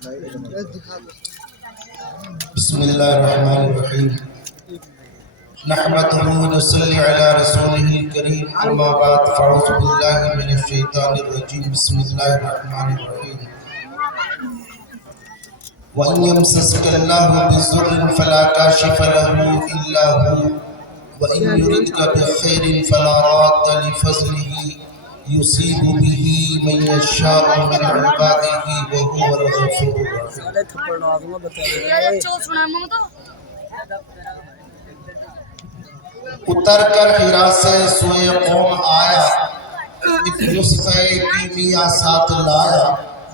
بسم اللہ الرحمن الرحیم نحمدہ ونصلی علی رسولہ الکریم اما بعد فاعوذ باللہ من الشیطان الرجیم بسم اللہ الرحمن الرحیم وَإِن يَمْسَسْكَ اللَّهُ بِضُرٍّ فَلَا كَاشِفَ لَهُ إِلَّا هُوَ وَإِن يُرِدْكَ بِخَيْرٍ فَلَا رَادَّ لِفَضْلِهِ يُصِيبُ بِهِ مَن يَشَاءُ مِنْ عِبَادِهِ وَهُوَ الْغَفُورُ الرحیم۔ اتر کر حرا سے سوئے قوم آیا، ایک نسخہ کیمیا ساتھ لایا۔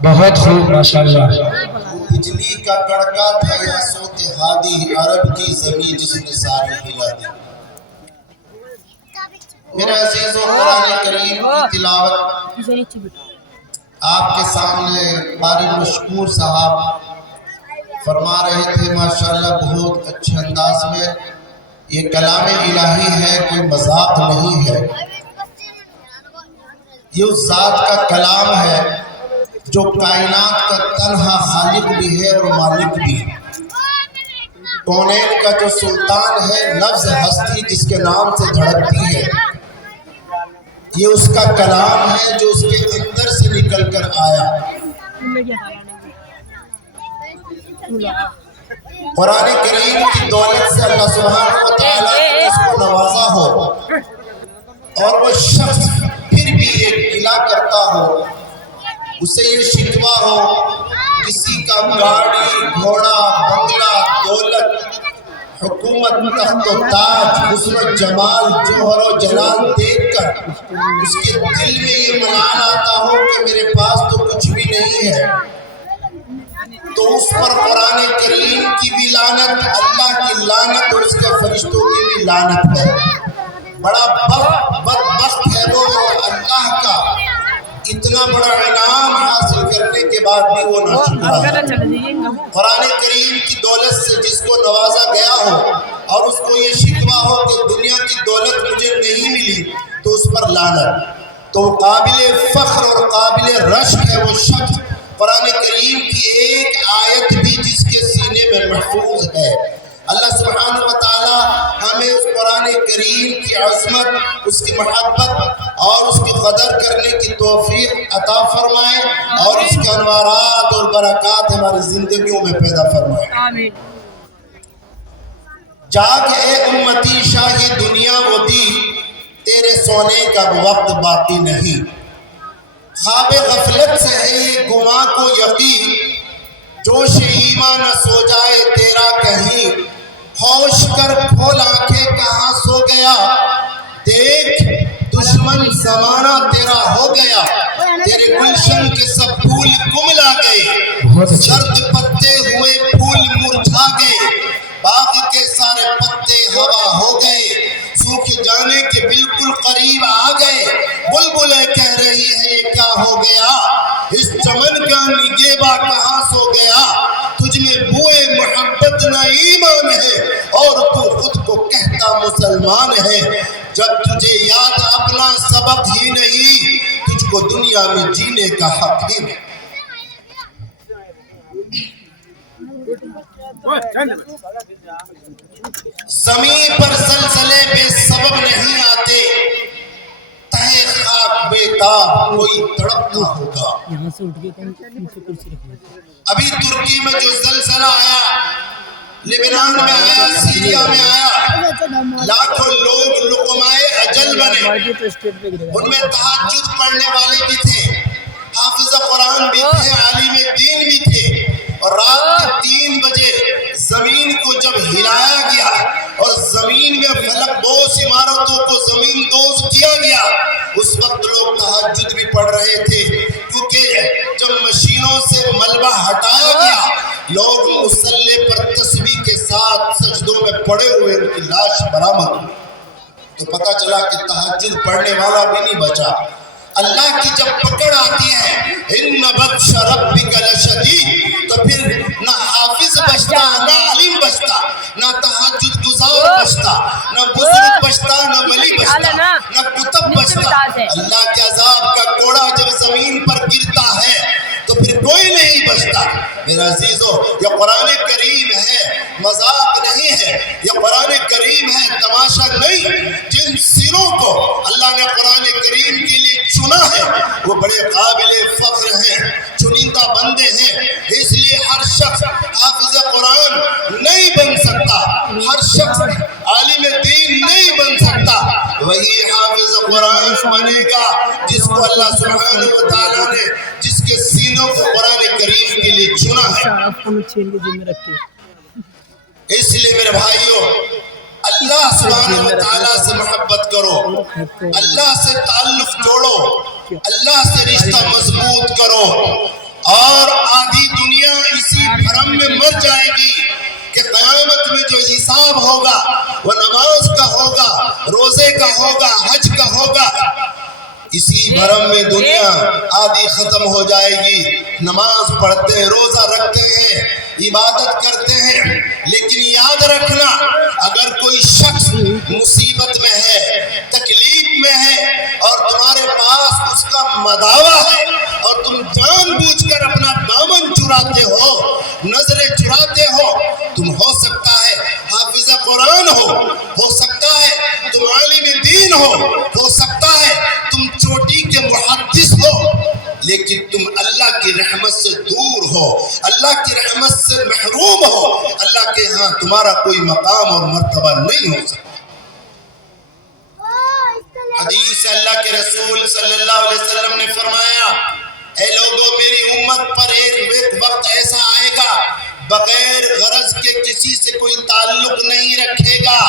بہت خوب ماشاءاللہ۔ وہ بجلی کا کڑکا تھا یا صوت ہادی، عرب کی زمین جس نے ساری ہلا دی۔ میرے عزیزو، قرآن کریم کی تلاوت آپ کے سامنے قاری مشکور صاحب فرما رہے تھے ماشاءاللہ بہت اچھے انداز میں۔ یہ کلام الہی ہے، کوئی مذاق نہیں ہے، یہ اس ذات کا کلام ہے جو کائنات کا تنہا خالق بھی ہے اور مالک بھی ہے، کونین کا جو سلطان ہے، لفظ ہستی جس کے نام سے دھڑکتی ہے، یہ اس کا کلام ہے جو اس کے اندر سے نکل کر آیا۔ قرآن کریم کی دولت سے اللہ سبحانہ وتعالیٰ نے اس کو نوازا ہو اور وہ شخص پھر بھی ایک گلہ کرتا ہو، اسے یہ شکوہ ہو کسی کا گاڑی گھوڑا بنگلہ دولت حکومت تخت و تاج حسن و جمال جوہر و جلال دیکھ کر اس کے دل میں یہ ملال آتا ہو کہ میرے پاس تو کچھ بھی نہیں ہے، تو اس پر قرآن کریم کی بھی لعنت، اللہ کی لعنت اور اس کے فرشتوں کی بھی لعنت ہے۔ بڑا بدبخت ہے وہ اللہ کا اتنا بڑا انعام حاصل کرنے کے بعد بھی وہ ناشکرا ہے۔ قرآن کریم کی دولت سے جس کو نوازا گیا ہو اور اس کو یہ شکوہ ہو کہ دنیا کی دولت مجھے نہیں ملی تو اس پر لعنت، تو قابل فخر اور قابل رشک ہے وہ شخص قرآن کریم کی ایک آیت بھی جس کے سینے میں محفوظ ہے۔ اللہ سبحانہ وتعالی ہمیں اس قرآن کریم کی عظمت، اس کی محبت اور اس کی قدر کرنے کی توفیق عطا فرمائے اور اس کے انوارات اور برکات ہماری زندگیوں میں پیدا فرمائے۔ آمین۔ جاگ اے امتی شاہی دنیا وہ دی، تیرے سونے کا وقت باقی نہیں، خواب غفلت سے ہے یہ گماں کو یقین، جوش ایمان نہ سو جائے تیرا کہیں، ہوش کر کھول آنکھیں کہاں سو گیا، دیکھ دشمن زمانہ تیرا ہو گیا، تیرے گلشن کے سب پھول کملا گئے، سرد پتے ہوئے پھول مرجھا گئے، باغ کے سارے پتے ہوا ہو گئے، سوکھ جانے کے بالکل قریب آ گئے، بلبلیں کہہ رہی ہے یہ کیا ہو گیا، اس چمن کا نگہباں کہاں سو گیا، تجھ میں بوئے محبت نہ ایمان ہے اور تو خود کو کہتا مسلمان ہے، جب تجھے یاد اپنا سبق ہی نہیں، تجھ کو دنیا میں جینے کا حق ہی نہیں۔ زمین پر زلزلے بے سبب نہیں آتے، تہے خاک بے تاب کوئی تڑپتا ہوگا۔ ابھی ترکی میں جو زلزلہ آیا، لبنان میں آیا، سیریا میں آیا، لاکھوں لوگ لقمائے اجل بنے، ان میں تہجد پڑھنے والے بھی تھے، حافظ قرآن بھی تھے، عالم دین بھی تھے، اور رات کے 3 بجے زمین کو جب ہلایا گیا اور زمین میں فلک بوس عمارتوں کو زمین دوز کیا گیا، اس وقت لوگ تہجد بھی پڑھ رہے تھے، کیونکہ جب مشینوں سے ملبہ ہٹایا گیا، لوگ مصلی پر تسبیح کے ساتھ سجدوں میں پڑے ہوئے ان کی لاش برآمد ہوئی، تو پتہ چلا کہ تہجد پڑھنے والا بھی نہیں بچا۔ اللہ کی جب پکڑ آتی ہے ان بطش ربک لشدید، تو پھر نہ حافظ بچتا، نہ علیم بچتا، نہ تہجد گزار بچتا، نہ بزرگ بچتا، نہ ولی بچتا، نہ کتب بچتا۔ اللہ کے عذاب کا کوڑا جب زمین پر گرتا ہے تو پھر کوئی نہیں نہیں بچتا۔ میرا عزیزو، یہ قرآن کریم ہے، مذاق نہیں ہے، یہ قرآن کریم ہے، تماشا نہیں۔ جن سروں کو اللہ نے قرآن کریم کے لیے چنا ہے وہ بڑے قابل فخر ہیں، چنندہ بندے ہیں۔ اس لیے ہر شخص حافظ قرآن نہیں بن سکتا، ہر شخص عالم دین نہیں بن سکتا۔ وہی حافظ قرآن بنے گا جس کو اللہ سبحانہ و تعالیٰ نے، جس کے سینوں کو قرآن کریم کے لیے چنا ہے۔ اس لیے میرے بھائیوں، اللہ سبحانہ و تعالیٰ سے محبت کرو، اللہ سے تعلق جوڑو، اللہ سے رشتہ مضبوط کرو، اور آدھی دنیا اسی بھرم میں مر جائے گی کہ قیامت میں جو حساب ہوگا وہ نماز کا ہوگا، روزے کا ہوگا، حج کا ہوگا۔ اسی بھرم میں دنیا آدھی ختم ہو جائے گی۔ نماز پڑھتے ہیں، روزہ رکھتے ہیں، عبادت کرتے ہیں، لیکن یاد رکھنا اگر کوئی شخص مصیبت میں ہے، تکلیف میں ہے، اور تمہارے پاس اس کا مداوا ہے اور تم جان بوجھ کر اپنا دامن چراتے ہو، نظریں چراتے ہو، تم ہو سکتا ہے حافظ قرآن ہو سکتا ہے تم عالم دین ہو سکتا ہے تم چوٹی کے محدث ہو، لیکن تم اللہ کی رحمت سے دور ہو، اللہ کی رحمت سے محروم ہو، اللہ کے ہاں تمہارا کوئی مقام اور مرتبہ نہیں ہو سکتا۔ حدیث اللہ کے رسول صلی اللہ علیہ وسلم نے فرمایا، اے لوگوں، میری امت پر ایک وقت ایسا آئے گا بغیر غرض کے کسی سے کوئی تعلق نہیں رکھے گا،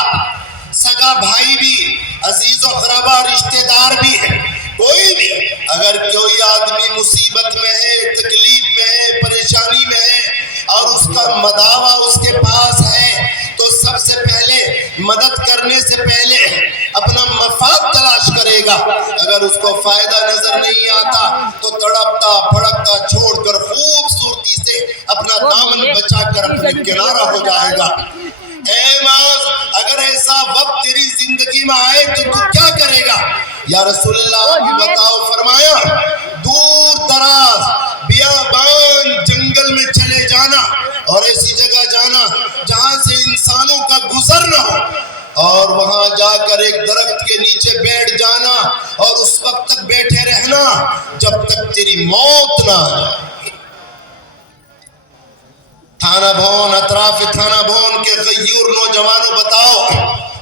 سگا بھائی بھی، عزیز و قرابہ رشتہ دار بھی ہے، کوئی بھی اگر کوئی آدمی مصیبت میں ہے، تکلیف میں ہے، پریشانی میں ہے اور اس کا مداوا اس کے پاس ہے تو سب سے پہلے مدد کرنے سے پہلے اپنا مفاد تلاش کرے گا۔ اگر اس کو فائدہ نظر نہیں آتا تو تڑپتا پھڑکتا چھوڑ کر خوبصورتی سے اپنا دامن بچا کر اپنے کنارہ ہو جائے گا۔ اے معاذ، اگر ایسا وقت تیری زندگی میں آئے تو تو کیا کرے گا؟ یا رسول اللہ آپ بھی بتاؤ۔ فرمایا، دور دراز بیابان جنگل میں چلے جانا اور ایسی جگہ جانا جہاں سے انسانوں کا گزر نہ ہو، اور وہاں جا کر ایک درخت کے نیچے بیٹھ جانا اور اس وقت تک بیٹھے رہنا جب تک تیری موت نہ آ جائے۔ تھانہ بھون، اطراف تھانہ بھون کے غیور نوجوانوں بتاؤ،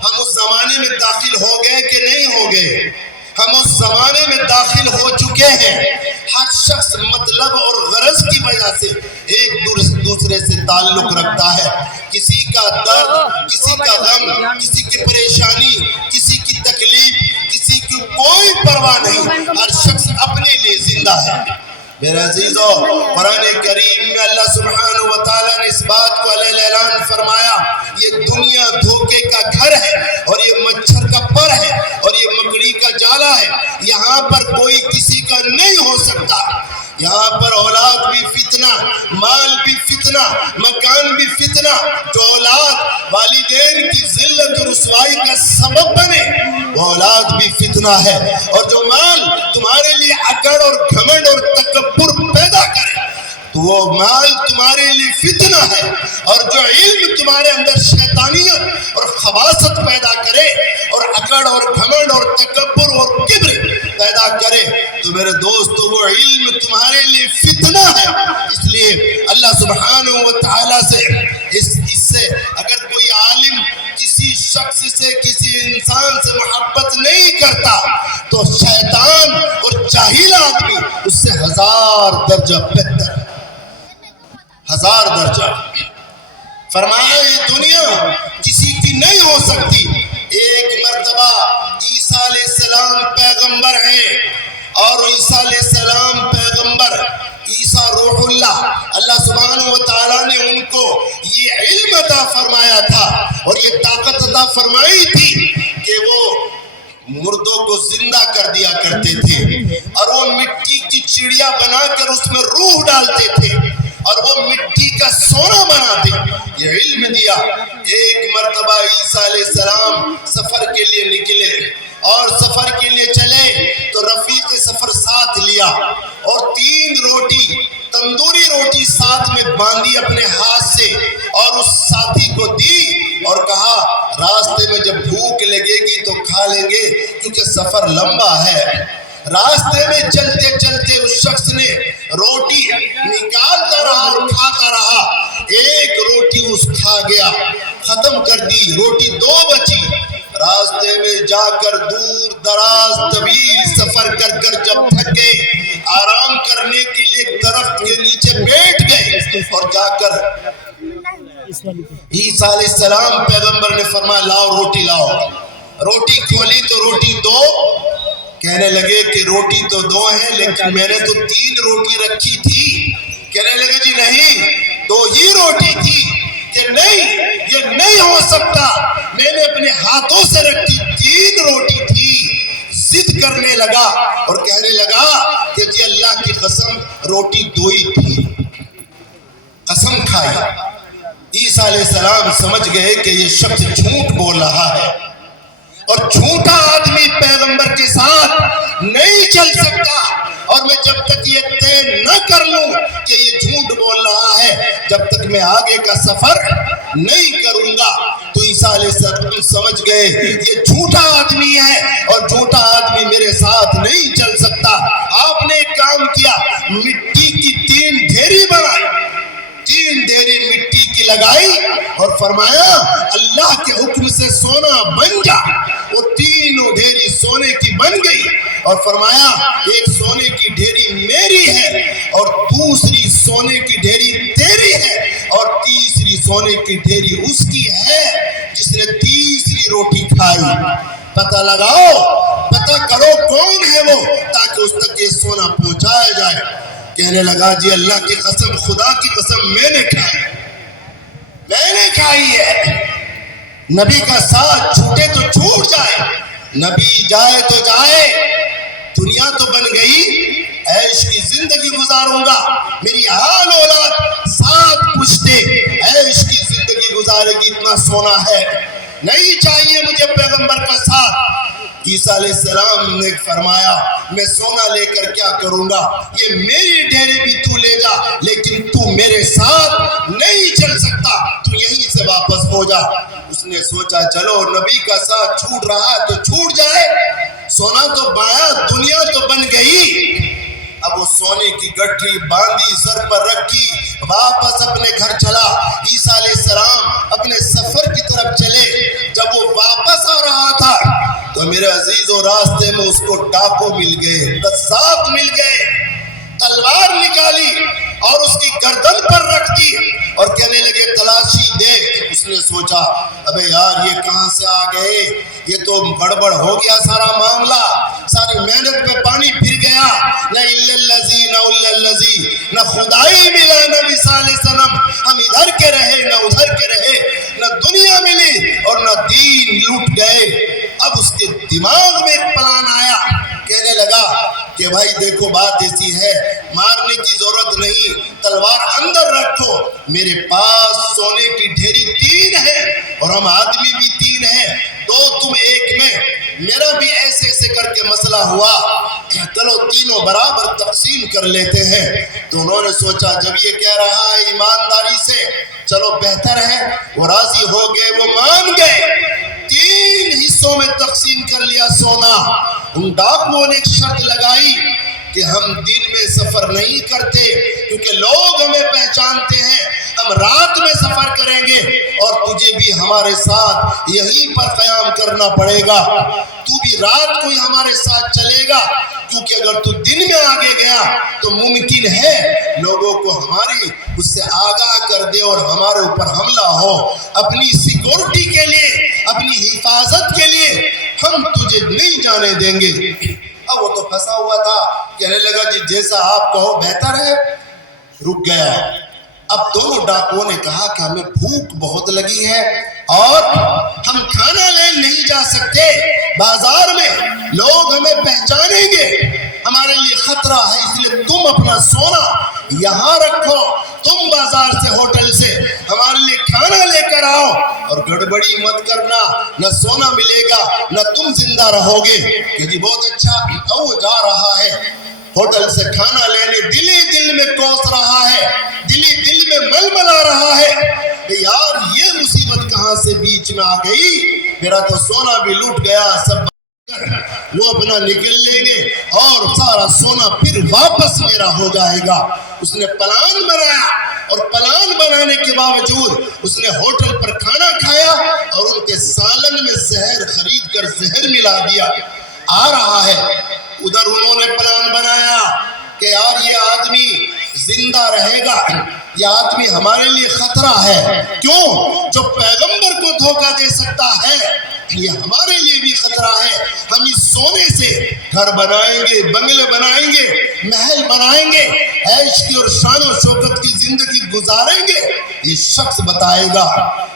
ہم اس زمانے میں داخل ہو گئے کہ نہیں ہو گئے؟ ہم اس زمانے میں داخل ہو چکے ہیں۔ ہر شخص مطلب اور غرض کی وجہ سے ایک دوسرے سے تعلق رکھتا ہے، کسی کا درد، کسی کا غم، کسی کی پریشانی، کسی کی تکلیف، کسی کی کوئی پرواہ نہیں، ہر شخص اپنے لیے زندہ ہے۔ میرے عزیزو، قرآن کریم میں اللہ سبحانہ و تعالیٰ نے اس بات کو علیہ اعلان فرمایا، یہ دنیا دھوکے کا گھر ہے اور یہ مچھر کا پر ہے اور یہ مکڑی کا جالا ہے، یہاں پر کوئی کسی کا نہیں ہو سکتا۔ یہاں پر اولاد بھی فتنہ، مال بھی فتنہ، مکان بھی فتنہ۔ جو اولاد والدین کی ذلت و رسوائی کا سبب بنے وہ اولاد بھی فتنہ ہے، اور جو مال تمہارے لیے اکڑ اور گھمنڈ اور تکبر پیدا کرے تو وہ مال تمہارے لیے فتنہ ہے، اور جو علم تمہارے اندر شیطانیت اور خباثت پیدا کرے اور اکڑ اور گھمنڈ اور تکبر اور کبر پیدا کرے تو میرے دوستو وہ علم تمہارے لیے فتنہ ہے۔ اس لیے اللہ سبحانہ و تعالیٰ سے اس سے اگر کوئی عالم کسی شخص سے، کسی انسان سے محبت نہیں کرتا تو شیطان اور جاہل آدمی اس سے 1000 درجہ بہتر ہے، 1000 درجہ۔ فرمایا یہ دنیا کسی کی نہیں ہو سکتی۔ ایک مرتبہ عیسیٰ علیہ السلام پیغمبر ہیں، اور عیسیٰ علیہ السلام پیغمبر، عیسیٰ روح اللہ، اللہ سبحانہ و تعالیٰ نے ان کو یہ علم عطا فرمایا تھا اور یہ طاقت عطا فرمائی تھی کہ وہ مردوں کو زندہ کر دیا کرتے تھے، اور وہ مٹی کی چڑیا بنا کر اس میں روح ڈالتے تھے اور وہ مٹی کا سونا بناتے۔ یہ علم دیا۔ ایک مرتبہ عیسیٰ علیہ السلام سفر کے لیے نکلے اور سفر کے لیے چلے تو رفیق سفر ساتھ لیا اور 3 روٹی، تندوری روٹی روٹی ساتھ میں باندھی اپنے ہاتھ سے اور اس ساتھی کو دی اور کہا راستے میں جب بھوک لگے گی تو کھا لیں گے کیونکہ سفر لمبا ہے۔ راستے میں چلتے چلتے اس شخص نے روٹی نکالتا رہا اور کھاتا رہا، ایک روٹی اس کھا گیا، ختم کر دی، روٹی 2 بچی۔ راستے میں جا کر دور دراز طویل سفر کر کر جب تھک گئے، آرام کرنے کے لیے ایک درخت کے نیچے بیٹھ گئے اور جا کر عیسیٰ علیہ السلام پیغمبر نے فرمایا لاؤ روٹی لاؤ۔ روٹی کھولی تو روٹی 2، کہنے لگے کہ روٹی تو 2 ہیں لیکن میں نے تو 3 روٹی رکھی تھی۔ کہنے لگے جی نہیں 2 ہی روٹی تھی۔ کہ نہیں یہ نہیں ہو سکتا، میں نے اپنے ہاتھوں سے رکھی 3 روٹی تھی۔ ضد کرنے لگا اور کہنے لگا کہ جی اللہ کی قسم روٹی 2 ہی تھی، قسم کھائی۔ عیسیٰ علیہ السلام سمجھ گئے کہ یہ شخص جھوٹ بول رہا ہے اور جھوٹا آدمی پیغمبر کے ساتھ نہیں چل سکتا، اور میں جب تک یہ طے نہ کر لوں کہ یہ جھوٹ بول رہا ہے جب تک میں آگے کا سفر نہیں کروں گا۔ تو عیسیٰ علیہ السلام سمجھ گئے یہ جھوٹا آدمی ہے اور جھوٹا آدمی میرے ساتھ نہیں چل سکتا۔ آپ نے ایک کام کیا، مٹی کی 3 ڈھیری بنائی، 3 ڈھیری مٹی کی لگائی اور فرمایا اللہ کے حکم سے سونا بن جا۔ وہ 3 ڈھیری سونے کی بن گئی اور فرمایا ایک سونے کی ڈھیری میری ہے اور دوسری سونے کی ڈھیری تیری ہے اور تیسری سونے کی ڈھیری اس کی ہے جس نے تیسری روٹی کھائی۔ پتہ لگاؤ، پتہ کرو کون ہے وہ تاکہ اس تک یہ سونا پہنچایا جائے۔ کہنے لگا جی اللہ کی قسم، خدا کی قسم میں نے کھائی ہے۔ نبی کا ساتھ چھوٹے تو چھوٹ جائے، نبی جائے تو جائے، دنیا تو بن گئی، عیش کی زندگی گزاروں گا، میری حال اولاد ساتھ پشتے عیش کی زندگی گزارے گی، اتنا سونا ہے، نہیں چاہیے مجھے پیغمبر کا ساتھ۔ عیسیٰ علیہ السلام نے فرمایا میں سونا لے کر کیا کروں گا، یہ میری ڈھیری بھی تو لے جا لیکن تو میرے ساتھ نہیں چل سکتا، تو یہیں سے واپس ہو جا۔ اس نے سوچا چلو نبی کا ساتھ چھوٹ رہا ہے تو چھوٹ جائے، سونا تو بایا، دنیا تو بن گئی۔ اب وہ سونے کی گٹھی باندھی، سر پر رکھی، واپس اپنے گھر چلا۔ عیسیٰ علیہ السلام اپنے سفر کی طرف چلے، جب وہ واپس آ رہا تھا تو میرے عزیزوں راستے میں اس کو ڈاکو مل گئے، قذاب مل گئے، تلوار نکالی اور اس کی گردن پر رکھ دی اور کہنے لگے تلاشی دے۔ اس نے سوچا ابے یار یہ کہاں سے آ گئے، یہ تو گڑبڑ ہو گیا سارا معاملہ، ساری محنت پہ پانی پھر گیا، نہ اللذی نہ خدائی ملا نہ مثال صنم، ہم ادھر کے رہے نہ ادھر کے رہے، نہ دنیا ملی اور نہ دین، لوٹ گئے۔ اب اس کے دماغ میں ایک پلان آیا، کہنے لگا کہ بھائی دیکھو بات ایسی ہے، مارنے کی ضرورت نہیں، تلوار اندر رکھو، میرے پاس سونے کی ڈھیری 3 ہے اور ہم آدمی بھی 3 ہیں، 2 تم 1 میں، میرا بھی ایسے ایسے کر کے مسئلہ ہوا، چلو تینوں برابر تقسیم کر لیتے ہیں۔ تو انہوں نے سوچا جب یہ کہہ رہا ہے ایمانداری سے چلو بہتر ہے، وہ راضی ہو گئے، وہ مان گئے، 3 حصوں میں تقسیم کر لیا سونا۔ ان ڈاکوؤں نے ایک شرط لگائی کہ ہم دن میں سفر نہیں کرتے کیونکہ لوگ ہمیں پہچانتے ہیں، ہم رات میں سفر کریں گے اور تجھے بھی ہمارے ساتھ یہیں پر قیام کرنا پڑے گا، تو بھی رات کو ہی ہمارے ساتھ چلے گا، کیونکہ اگر تو دن میں آگے گیا تو ممکن ہے لوگوں کو ہماری اس سے آگاہ کر دے اور ہمارے اوپر حملہ ہو۔ اپنی سیکورٹی کے لیے، اپنی حفاظت کے لیے ہم تجھے نہیں جانے دیں گے۔ اب وہ تو پھنسا ہوا تھا، کہنے لگا جی جیسا آپ کہو بہتر ہے، رک گیا۔ اب دونوں ڈاکوؤں نے کہا کہ ہمیں بھوک بہت لگی ہے اور ہم کھانا لے نہیں جا سکتے، بازار میں لوگ ہمیں پہچانیں گے، ہمارے لیے خطرہ ہے، اس لیے تم اپنا سونا یہاں رکھو، تم بازار سے ہوٹل سے ہمارے لیے کھانا لے کر آؤ اور گڑبڑی مت کرنا، نہ سونا ملے گا نہ تم زندہ رہو گے۔ کہ جی بہت اچھا، وہ جا رہا ہے، ہوٹل سے کھانا لینے دلی دل میں کوس رہا ہے، دلی دل میں ململا رہا ہے کہ یار یہ مصیبت کہاں سے بیچ میں آ گئی، میرا تو سونا بھی لوٹ گیا، سب وہ اپنا نکل لیں گے اور سارا سونا پھر واپس میرا ہو جائے گا۔ اس نے پلان بنایا اور پلان بنانے کے باوجود اس نے ہوٹل پر کھانا کھایا اور ان کے سالن میں زہر خرید کر زہر ملا دیا۔ آ رہا ہے ادھر انہوں نے پلان بنایا کہ یار یہ آدمی زندہ رہے گا، یہ آدمی ہمارے لیے خطرہ ہے، کیوں؟ جو پیغمبر کو دھوکہ دے سکتا ہے یہ ہمارے لیے بھی خطرہ ہے، ہم اس سونے سے گھر بنائیں گے، بنگلے بنائیں گے، محل بنائیں گے، عیش کی اور شان و شوکت کی زندگی گزاریں گے۔ یہ شخص بتائے گا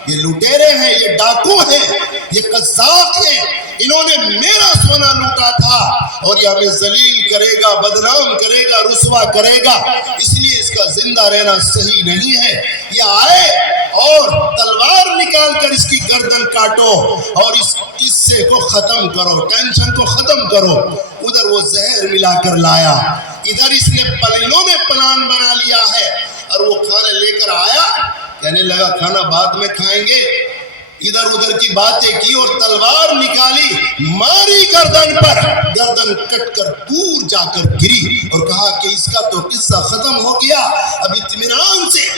یہ لٹیرے ہیں، یہ ڈاکو ہیں، یہ قذاق ہیں، انہوں نے میرا سونا لوٹا تھا اور یہ ہمیں ذلیل کرے گا، بدنام کرے گا، رسوا کرے گا، اس لیے اس کا زندہ رہنا صحیح نہیں ہے۔ یہ آئے اور تلوار نکال کر اس کی گردن کاٹو اور اس قصے کو ختم کرو، ٹینشن کو ختم کرو۔ ادھر وہ زہر ملا کر لایا، ادھر اس نے انہوں نے پلان بنا لیا ہے اور وہ کھانا لے کر آیا، کہنے لگا کھانا بعد میں کھائیں گے، ادھر ادھر کی باتیں کی اور تلوار نکالی، ماری گردن پر، گردن کٹ کر دور جا کر گری اور کہا کہ اس کا تو قصہ ختم ہو گیا، اب اطمینان سے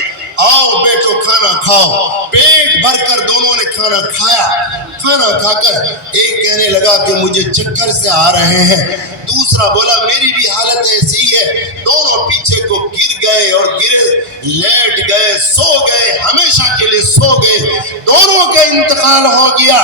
آؤ بیٹو کھانا کھاؤ۔ پیٹ بھر کر دونوں نے کھانا کھایا، کھانا کھا کر ایک کہنے لگا کہ مجھے چکر سے آ رہے ہیں، دوسرا بولا میری بھی حالت ایسی ہی ہے، دونوں پیچھے کو گر گئے اور گرے لیٹ گئے، سو گئے، ہمیشہ کے لیے سو گئے، دونوں کا انتقال ہو گیا۔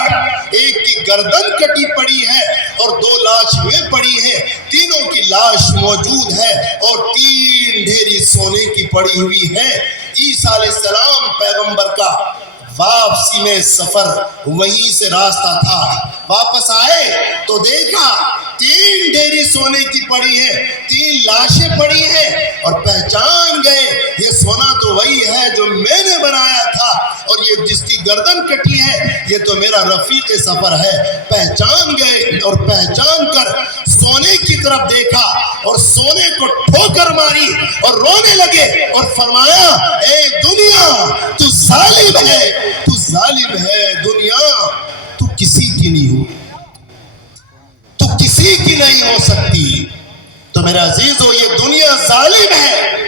ایک کی گردن کٹی پڑی ہے اور دو لاشیں پڑی ہیں، تینوں کی لاش موجود ہے اور 3 ڈھیری سونے کی پڑی ہوئی ہے۔ عیسیٰ علیہ السلام پیغمبر کا واپسی میں سفر وہیں سے راستہ تھا، واپس آئے تو دیکھا 3 ڈھیری سونے کی پڑی ہے، 3 لاشیں پڑی ہیں اور پہچان گئے یہ سونا تو وہی ہے جو میں نے بنایا تھا اور یہ جس کی گردن کٹی ہے یہ تو میرا رفیق سفر ہے۔ پہچان گئے اور پہچان کر سونے کی طرف دیکھا اور سونے کو ٹھوکر ماری اور رونے لگے اور فرمایا اے دنیا تو ظالم ہے، تو ظالم ہے، دنیا تو کسی کی نہیں ہو، تو کسی کی نہیں ہو سکتی۔ تو میرے عزیزو یہ دنیا ظالم ہے،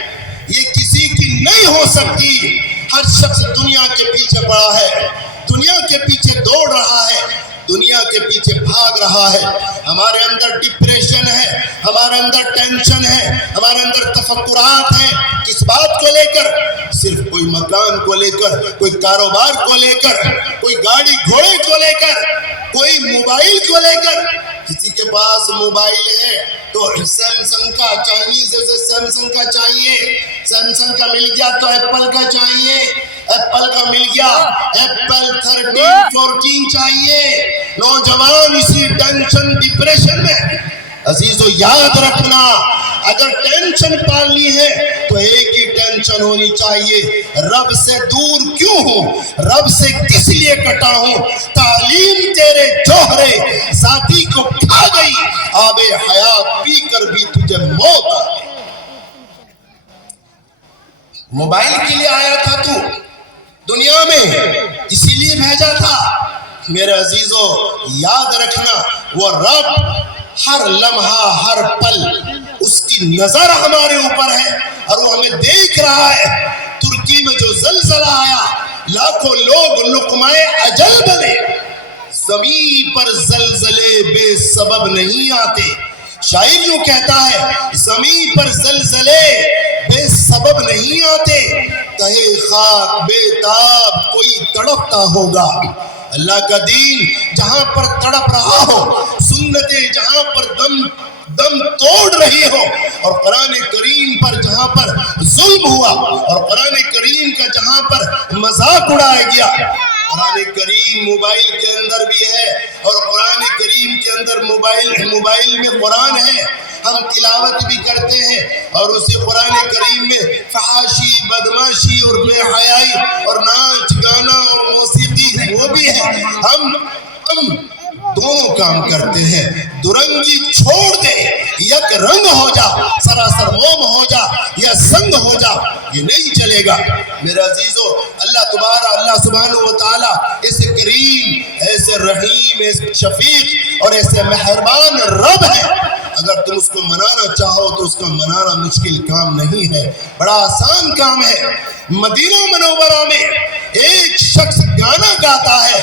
یہ کسی کی نہیں ہو سکتی۔ ہر شخص دنیا کے پیچھے پڑا ہے، دنیا کے پیچھے دوڑ رہا ہے، دنیا کے پیچھے بھاگ رہا ہے۔ ہمارے اندر ڈپریشن ہے، ہمارے اندر ٹینشن ہے، ہمارے اندر تفکرات ہیں، کس بات کو لے کر؟ صرف کوئی مکان کو لے کر، کوئی کاروبار کو لے کر، کوئی گاڑی گھوڑے کو لے کر، کوئی موبائل کو لے کر۔ کسی کے پاس موبائل ہے تو سیمسنگ کا، چائنیز سے سیمسنگ کا چاہیے، سیمسنگ کا مل گیا تو ایپل کا چاہیے، ایپل کا مل گیا ایپل 13 14 چاہیے۔ نوجوان اسی ٹینشن ڈپریشن میں۔ عزیزو یاد رکھنا اگر ٹینشن پالنی ہے تو ایک ہی ٹینشن ہونی چاہیے، رب سے دور کیوں ہوں، رب سے کس لیے کٹا ہوں، تعلیم تیرے جوہرے ذاتی کو کھا گئی، آب حیات پی کر بھی تجھے موت آ گئی۔ موبائل کے لیے آیا تھا تو دنیا میں، اسی لیے بھیجا تھا۔ میرے عزیزو یاد رکھنا وہ رب ہر لمحہ ہر پل اس کی نظر ہمارے اوپر ہے اور وہ ہمیں دیکھ رہا ہے۔ ترکی میں جو زلزلہ آیا لاکھوں لوگ لقمۂ اجل بنے، زمین پر زلزلے بے سبب نہیں آتے۔ شاعر یوں کہتا ہے زمین پر زلزلے بے سبب نہیں آتے، تہے خاک بے تاب کوئی تڑپتا ہوگا۔ اللہ کا دین جہاں پر تڑپ رہا ہو، سنتیں جہاں پر دم توڑ رہی ہو، اور قرآن کریم پر جہاں پر ظلم ہوا اور قرآن کریم کا جہاں پر مذاق اڑایا گیا۔ قرآن کریم موبائل کے اندر بھی ہے اور قرآن کریم کے اندر موبائل میں قرآن ہے، ہم تلاوت بھی کرتے ہیں اور اسی قرآن کریم میں فحاشی، بدماشی اور بے حیائی اور ناچ گانا اور موسیقی وہ بھی ہے۔ ہم دونوں کام کرتے ہیں۔ درنگی چھوڑ دے یک رنگ ہو جا، سراسر موم ہو جا یا سنگ ہو جا، یہ نہیں چلے گا میرے عزیزو۔ اللہ سبحانہ و تعالیٰ ایسے کریم، ایسے رحیم، ایسے شفیق اور ایسے مہربان رب ہے، اگر تم اس کو منانا چاہو تو اس کا منانا مشکل کام نہیں ہے، بڑا آسان کام ہے۔ مدینہ منورہ میں ایک شخص گانا گاتا ہے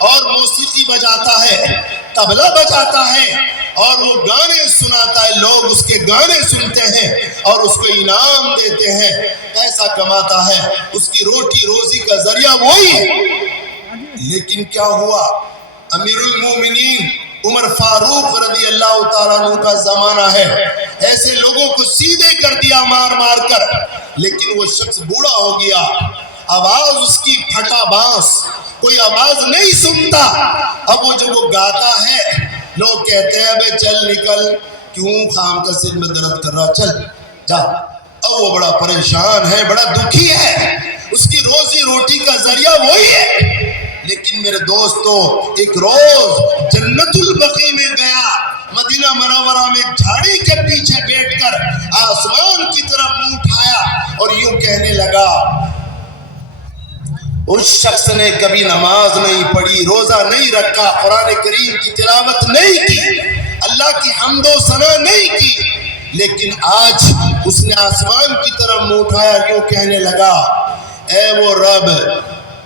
اور موسیقی بجاتا ہے، طبلہ بجاتا ہے اور وہ گانے سناتا ہے، لوگ اس کے گانے سنتے ہیں اور اس کو انعام دیتے ہیں، پیسہ کماتا ہے، اس کی روٹی روزی کا ذریعہ وہی ہے۔ لیکن کیا ہوا؟ امیر المومنین عمر فاروق رضی اللہ تعالیٰ عنہ کا زمانہ ہے، ایسے لوگوں کو سیدھے کر دیا مار مار کر، لیکن وہ شخص بوڑھا ہو گیا، آواز اس کی پھٹا بانس، کوئی آواز نہیں سنتا۔ اب وہ جب وہ گاتا ہے لوگ کہتے ہیں بے چل نکل، کیوں خام کا سر میں درد کر رہا، چل جا۔ اب وہ بڑا پریشان ہے، بڑا دکھی ہے، اس کی روزی روٹی کا ذریعہ وہی ہے۔ لیکن میرے دوستو، ایک روز جنت البقیع میں گیا، مدینہ منورہ میں جھاڑی کے پیچھے بیٹھ کر آسمان کی طرف منہ اٹھایا اور یوں کہنے لگا، اس شخص نے کبھی نماز نہیں پڑھی، روزہ نہیں رکھا، قرآن کریم کی تلاوت نہیں کی، اللہ کی حمد و ثنا نہیں کی، لیکن آج اس نے آسمان کی طرف منہ اٹھایا، یوں کہنے لگا، اے وہ رب،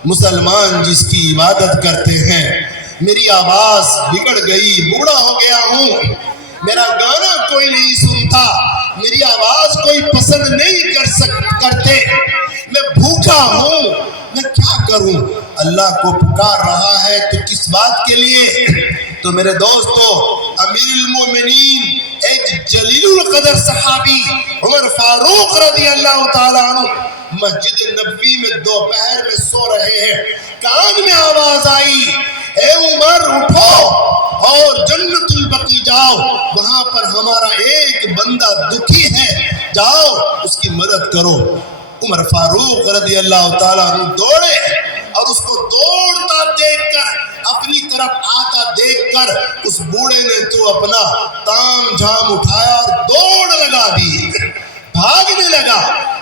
مسلمان جس کی عبادت کرتے ہیں، میری آواز بگڑ گئی، بوڑھا ہو گیا ہوں، میرا گانا کوئی نہیں سنتا، میری آواز کوئی پسند نہیں کرتے، میں بھوکا ہوں، میں کیا کروں؟ اللہ کو پکار رہا ہے تو کس بات کے لیے؟ تو میرے دوستو، امیر المومنین ایک جلیل القدر صحابی عمر فاروق رضی اللہ تعالیٰ عنہ مسجد نبوی میں دوپہر میں سو رہے ہیں، کان میں آواز آئی، اے عمر اٹھو اور جنت البقیع جاؤ، وہاں پر ہمارا ایک بندہ دکھی ہے، جاؤ اس کی مدد کرو۔ عمر فاروق رضی اللہ تعالیٰ عنہ دوڑے اور اس کو دوڑتا دیکھ کر، اپنی طرف آتا دیکھ کر، اس بوڑھے نے تو اپنا تام جھام اٹھایا اور دوڑ لگا دی، بھاگنے لگا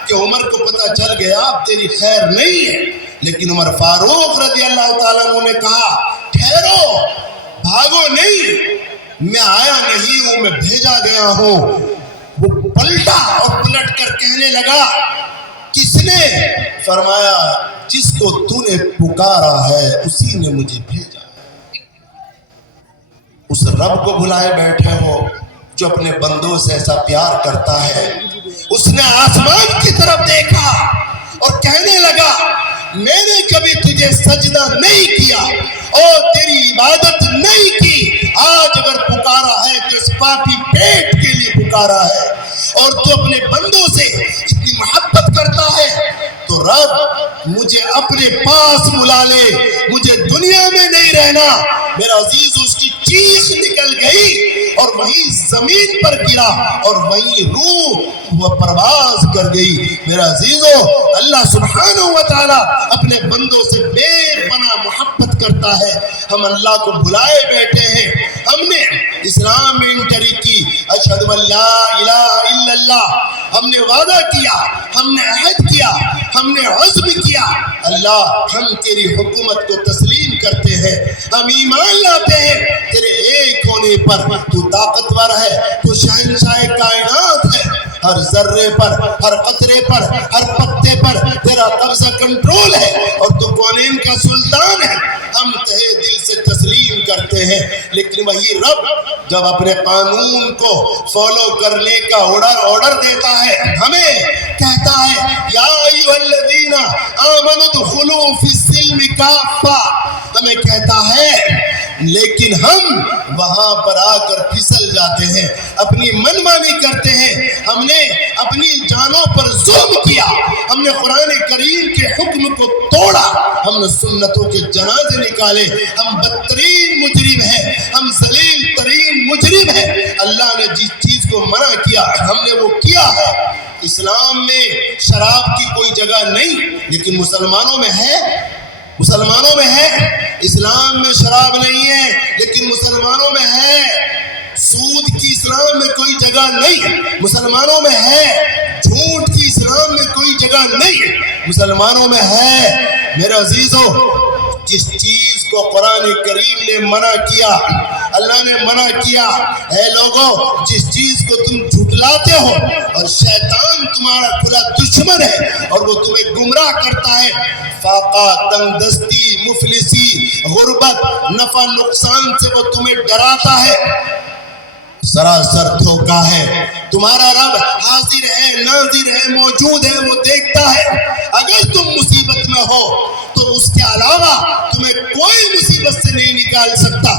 کہ عمر کو پتہ چل گیا اب تیری خیر نہیں ہے۔ لیکن عمر فاروق رضی اللہ تعالیٰ عنہ نے کہا، ٹھہرو، بھاگو نہیں، میں آیا نہیں ہوں، میں بھیجا گیا ہوں۔ وہ پلٹا اور پلٹ کر کہنے لگا، کس نے؟ فرمایا، جس کو تو نے پکارا ہے اسی نے مجھے بھیجا ہے۔ اس رب کو بھلائے بیٹھے ہو جو اپنے بندوں سے ایسا پیار کرتا ہے۔ اس نے آسمان کی طرف دیکھا اور کہنے لگا، میں نے کبھی تجھے سجدہ نہیں کیا اور تیری عبادت نہیں کی، آج اگر پکارا ہے تو اس پاپی پیٹ کے لیے پکارا ہے، اور تو اپنے بندوں سے اتنی محبت کرتا ہے تو رب مجھے اپنے پاس بلا لے، مجھے دنیا میں نہیں رہنا۔ میرا عزیز، اس کی چیخ نکل گئی اور وہیں زمین پر گرا اور وہیں روح وہ پرواز کر گئی۔ میرا عزیزو، اللہ سبحانہ و تعالیٰ اپنے بندوں سے بے پناہ محبت کرتا ہے۔ ہم اللہ کو بلائے بیٹھے ہیں، ہم نے اسلام میں انٹری کی، اشہد ان لا الہ الا اللہ، ہم نے وعدہ کیا، ہم نے عہد کیا، ہم نے عزم کیا، اللہ ہم تیری حکومت کو تسلیم کرتے ہیں، ہم ایمان لاتے ہیں تیرے ایک ہونے پر، تو طاقتور ہے، تو شہنشاہ کائنات ہے، ہر ذرے پر، ہر قطرے پر، ہر پتے پر تیرا قبضہ کنٹرول ہے اور تو کونین کا سلطان ہے، ہم تہے دل سے تسلیم کرتے ہیں۔ لیکن وہی رب جب اپنے قانون کو فالو کرنے کا آرڈر دیتا ہے، ہمیں کہتا ہے، یا ایھا الذین آمنوا ادخلوا فی السلم کافہ، ہمیں کہتا ہے، لیکن ہم وہاں پر آ کر پھسل جاتے ہیں، اپنی منمانی کرتے ہیں، ہم نے اپنی جانوں پر ظلم کیا، ہم نے قرآن کریم کے حکم کو توڑا، ہم نے سنتوں کے جنازے نکالے، ہم بدترین مجرم ہیں، ہم ذلیل ترین مجرم ہیں۔ اللہ نے جس چیز کو منع کیا ہم نے وہ کیا ہے۔ اسلام میں شراب کی کوئی جگہ نہیں، لیکن مسلمانوں میں ہے، مسلمانوں میں ہے۔ اسلام میں شراب نہیں ہے لیکن مسلمانوں میں ہے۔ سود کی اسلام میں کوئی جگہ نہیں، مسلمانوں میں ہے۔ جھوٹ کی اسلام میں کوئی جگہ نہیں، مسلمانوں میں ہے۔ میرے عزیزو، جس چیز کو قرآن کریم نے منع کیا، اللہ نے منع کیا، اے لوگو جس چیز کو تم جھٹلاتے ہو اور شیطان تمہارا کھلا دشمن ہے اور وہ تمہیں گمراہ کرتا ہے، فاقہ، تنگ دستی، مفلسی، غربت، نفع نقصان سے وہ تمہیں ڈراتا ہے، سراسر دھوکہ ہے۔ تمہارا رب حاضر ہے، ناظر ہے، موجود ہے، وہ دیکھتا ہے۔ اگر تم مصیبت میں ہو تو اس کے علاوہ تمہیں کوئی مصیبت سے نہیں نکال سکتا۔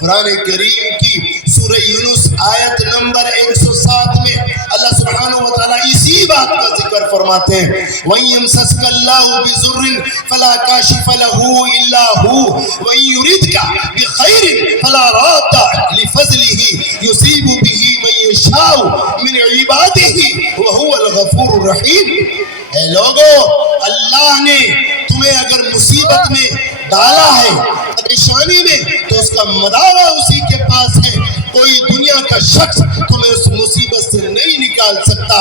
قرآن کریم کی سورہ یونس آیت نمبر 107 میں اللہ سبحانہ وتعالیٰ اسی بات کا ذکر فرماتے ہیں، وَإِن يَمْسَسْكَ اللَّهُ بِضُرٍّ فَلَا كَاشِفَ لَهُ إِلَّا هُوَ وَإِن يُرِدْكَ بِخَيْرٍ فَلَا رَادَّ لِفَضْلِهِ يُصِيبُ بِهِ مَن يَشَاءُ مِنْ عِبَادِهِ وَهُوَ الْغَفُورُ الرَّحِيمُ۔ اے لوگو، اللہ نے تمہیں اگر مصیبت میں ڈالا ہے، پریشانی میں، تو اس کا مدارہ اسی کے پاس ہے۔ کوئی دنیا کا شخص تمہیں اس مصیبت سے نہیں نکال سکتا۔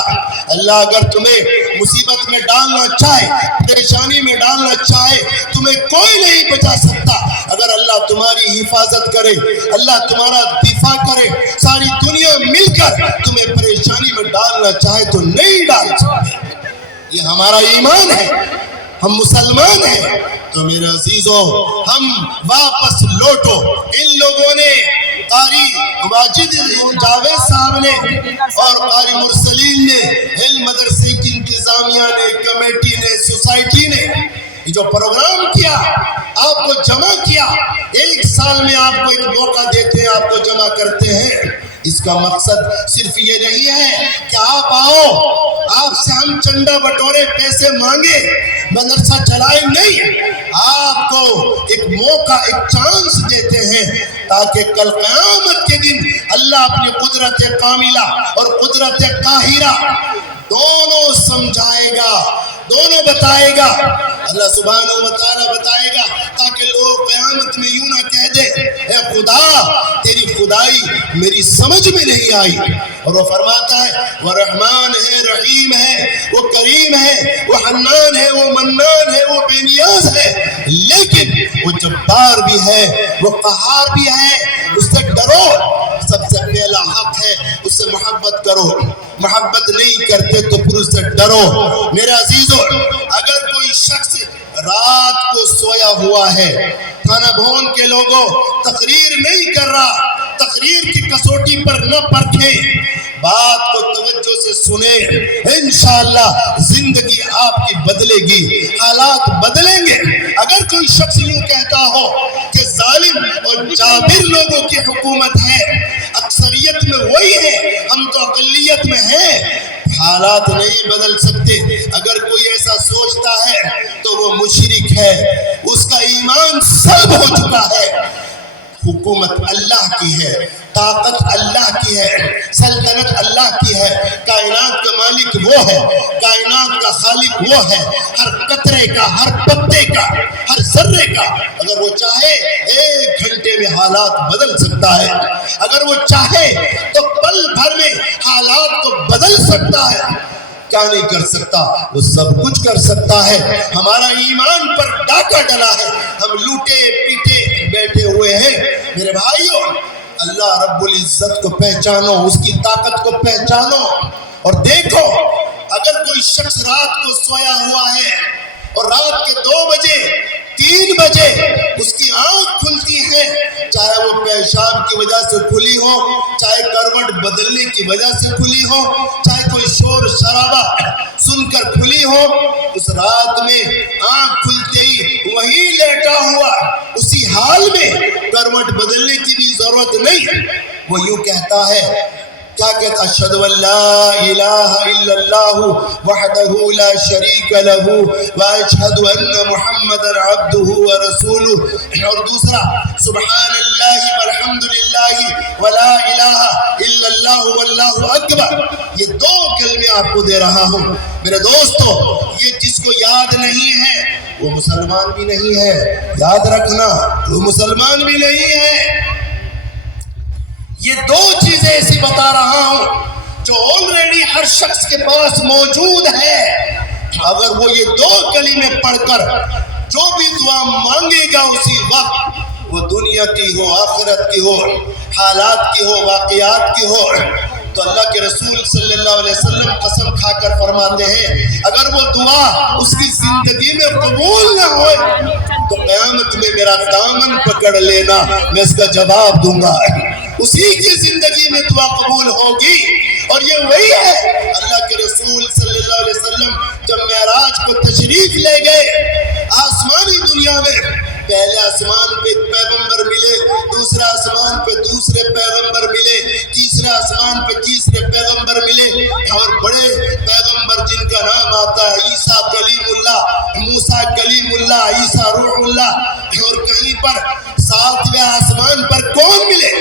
اللہ اگر تمہیں مصیبت میں ڈالنا چاہے، پریشانی میں ڈالنا چاہے، تمہیں کوئی نہیں بچا سکتا۔ اگر اللہ تمہاری حفاظت کرے، اللہ تمہارا دفاع کرے، ساری دنیا مل کر تمہیں پریشانی میں ڈالنا چاہے تو نہیں ڈال سکتے۔ یہ ہمارا ایمان ہے، ہم مسلمان ہیں۔ تو میرے عزیزو، ہم واپس لوٹو۔ ان لوگوں نے، قاری واجد جاوید صاحب نے اور قاری مرسلین نے، علم مدرسے کی انتظامیہ نے، کمیٹی نے، سوسائٹی نے جو پروگرام کیا، آپ کو جمع کیا، ایک سال میں آپ کو ایک موقع دیتے ہیں، آپ کو جمع کرتے ہیں۔ اس کا مقصد صرف یہ نہیں ہے کہ آپ آؤ، آپ سے ہم چندہ بٹورے پیسے مانگے، مدرسہ چلائے، نہیں۔ آپ کو ایک موقع، ایک چانس دیتے ہیں تاکہ کل قیامت کے دن اللہ اپنی قدرت کاملہ اور قدرت قاہرہ دونوں سمجھائے گا، دونوں بتائے گا۔ اللہ سبحانہ وتعالی بتائے گا تاکہ لوگ قیامت میں یوں نہ کہہ دے، اے خدا تیری خدائی میری سمجھ میں نہیں آئی۔ اور وہ فرماتا ہے وہ رحمان ہے، رحیم ہے، وہ کریم ہے، وہ حنان ہے، وہ منان ہے، وہ بے نیاز ہے، لیکن وہ جبار بھی ہے، وہ قہار بھی ہے۔ اس سے ڈرو، سب سے پہلا حق ہے اس سے محبت کرو۔ محبت نہیں کرتے تو پھر اس سے ڈرو۔ میرے عزیزو، اگر کوئی شخص رات کو سویا ہوا ہے، تھانہ بھون کے لوگوں تقریر نہیں کر رہا، تقریر کی کسوٹی پر نہ پرکھیں، بات کو توجہ سے سنیں، انشاءاللہ زندگی آپ کی بدلے گی، حالات بدلیں گے۔ اگر کوئی شخص یوں کہتا ہو کہ ظالم اور جابر لوگوں کی حکومت ہے، اکثریت میں وہی ہے، ہم تو اقلیت میں ہیں، حالات نہیں بدل سکتے۔ اگر کوئی ایسا سوچتا ہے تو وہ مشرک ہے، اس کا ایمان سلب ہو چکا ہے۔ حکومت اللہ کی ہے، طاقت اللہ کی ہے، سلطنت اللہ کی ہے، کائنات کا مالک وہ ہے، کائنات کا خالق وہ ہے، ہر قطرے کا، ہر پتے کا، ہر ذرے کا۔ اگر وہ چاہے ایک گھنٹے میں حالات بدل سکتا ہے، اگر وہ چاہے تو پل بھر میں حالات کو بدل سکتا ہے۔ کیا نہیں کر سکتا؟ وہ سب کچھ کر سکتا ہے۔ ہمارا ایمان پر ڈاکہ ڈلا ہے، ہم لوٹے پیٹے بیٹھے ہوئے ہیں۔ میرے بھائیوں، اللہ رب العزت کو پہچانو، اس کی طاقت کو پہچانو اور دیکھو، اگر کوئی شخص رات کو سویا ہوا ہے اور رات کے 2 بجے 3 بجے اس کی آنکھ کھلتی ہے، چاہے وہ پیشاب کی وجہ سے کھلی ہو، چاہے کروٹ بدلنے کی وجہ سے کھلی ہو، چاہے کوئی شور شرابہ سن کر کھلی ہو، اس رات میں آنکھ کھلتے ہی وہیں لیٹا ہوا، اسی حال میں کروٹ بدلنے کی بھی ضرورت نہیں، وہ یوں کہتا ہے، کیا کہتا؟ اشہد ان لا الہ الا اللہ وحدہ لا شریک لہ واشہد ان محمدا عبدہ ورسولہ، اور دوسرا سبحان اللہ والحمد للہ ولا الہ الا اللہ واللہ اکبر۔ یہ 2 کلمے آپ کو دے رہا ہوں۔ میرے دوستو، یہ جس کو یاد نہیں ہے وہ مسلمان بھی نہیں ہے، یاد رکھنا، وہ مسلمان بھی نہیں ہے۔ یہ دو چیزیں ایسی بتا رہا ہوں جو آلریڈی ہر شخص کے پاس موجود ہے. اگر وہ یہ دو کلمے پڑھ کر جو بھی دعا مانگے گا اسی وقت، وہ دنیا کی ہو، آخرت کی ہو، حالات کی ہو، واقعات کی ہو، تو اللہ کے رسول صلی اللہ علیہ وسلم قسم کھا کر فرماتے ہیں اگر وہ دعا اس کی زندگی میں قبول نہ ہوئے تو قیامت میں میرا دامن پکڑ لینا، میں اس کا جواب دوں گا. اسی کی زندگی میں دعا قبول ہوگی. اور یہ وہی ہے اللہ کے رسول صلی اللہ علیہ وسلم جب معراج کو تشریف لے گئے آسمانی دنیا میں، پہلے آسمان پہ پیغمبر ملے، دوسرا آسمان پہ دوسرے پیغمبر ملے، تیسرے آسمان پہ تیسرے پیغمبر ملے، اور بڑے پیغمبر جن کا نام آتا ہے عیسیٰ کلیم اللہ، موسیٰ کلیم اللہ، عیسیٰ روح اللہ. اور کہیں پر ساتویں آسمان پر کون ملے؟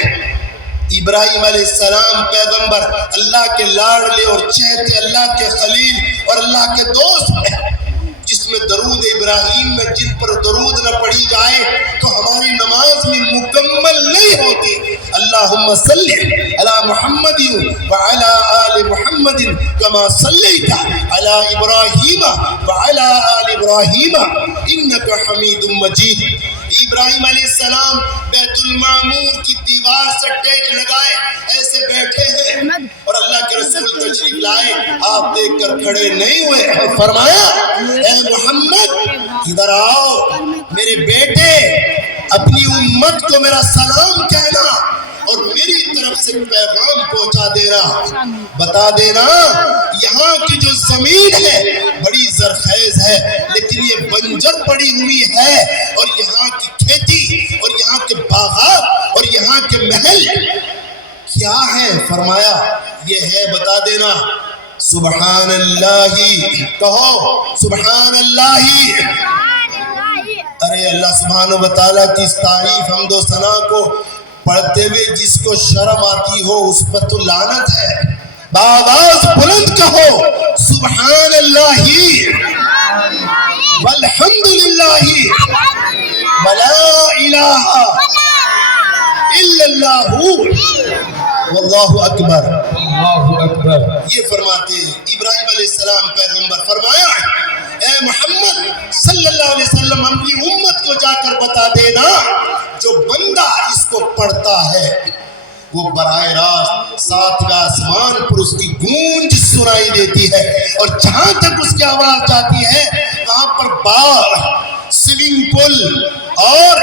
ابراہیم علیہ السلام پیغمبر، اللہ کے لاڈلے اور چہتے، اللہ کے خلیل اور اللہ کے دوست، جس میں درود ابراہیم میں جن پر درود نہ پڑھی جائے تو ہماری نماز میں مکمل نہیں ہوتی. اللہم صلی علی محمد وعلی آل محمد کما صلیت علی ابراہیم وعلی آل ابراہیم انک حمید مجید. ابراہیم علیہ السلام بیت المعمور کی دیوار سے ٹیک لگائے ایسے بیٹھے ہیں اور اللہ کے رسول تشریف لائے، آپ دیکھ کر کھڑے نہیں ہوئے، فرمایا اے محمد ادھر آؤ، میرے بیٹے اپنی امت کو میرا سلام کہنا اور میری طرف سے پیغام پہنچا دینا، بتا دینا یہاں کی جو زمین ہے بڑی زرخیز ہے لیکن یہ بنجر پڑی ہوئی ہے، اور یہاں کی کھیتی اور یہاں کے باغات اور یہاں کے محل کیا ہے؟ فرمایا یہ ہے، بتا دینا سبحان اللہ، کہو سبحان اللہ. ارے اللہ سبحانہ و تعالیٰ کی تعریف حمد و ثنا کو پڑھتے ہوئے جس کو شرم آتی ہو اس پر تو لعنت ہے. بآواز بلند کہو سبحان اللہ والحمد للہ ولا الہ الا اللہ واللہ اکبر. اللہ اکبر. یہ فرماتے ہیں ابراہیم علیہ السلام پیغمبر، فرمایا اے محمد صلی اللہ علیہ وسلم اپنی امت کو جا کر بتا دینا جو بندہ اس کو پڑھتا ہے وہ براہ راست ساتویں آسمان پر اس کی گونج سنائی دیتی ہے، اور جہاں تک اس کی آواز جاتی ہے وہاں پر باغ، سوئمنگ پول اور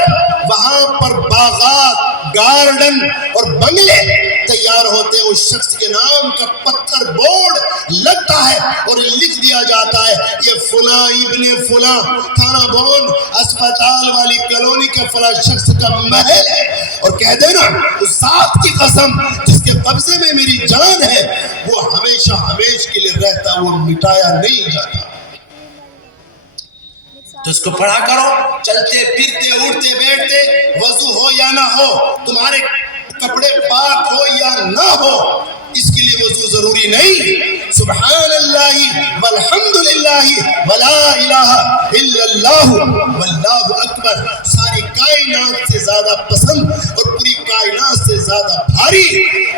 وہاں پر باغات، گارڈن اور بنگلے تیار ہوتے ہیں. اس شخص کے نام کا پتھر بورڈ لگتا ہے اور لکھ دیا جاتا ہے یہ فلاں ابن فلاں تھانہ بون اسپتال والی کالونی کا فلاں شخص کا محل ہے، اور کہہ دینا اس ذات کی قسم جس کے قبضے میں میری جان ہے وہ ہمیشہ ہمیش کے لیے رہتا، وہ مٹایا نہیں جاتا. تو اس کو پڑھا کرو، چلتے پھرتے اٹھتے بیٹھتے، وضو ہو یا نہ ہو، تمہارے کپڑے پاک ہو یا نہ ہو، اس کے لیے وضو ضروری نہیں. سبحان اللہ والحمد للہ ولا الہ الا اللہ واللہ اکبر ساری کائنات سے زیادہ پسند اور پوری کائنات سے زیادہ بھاری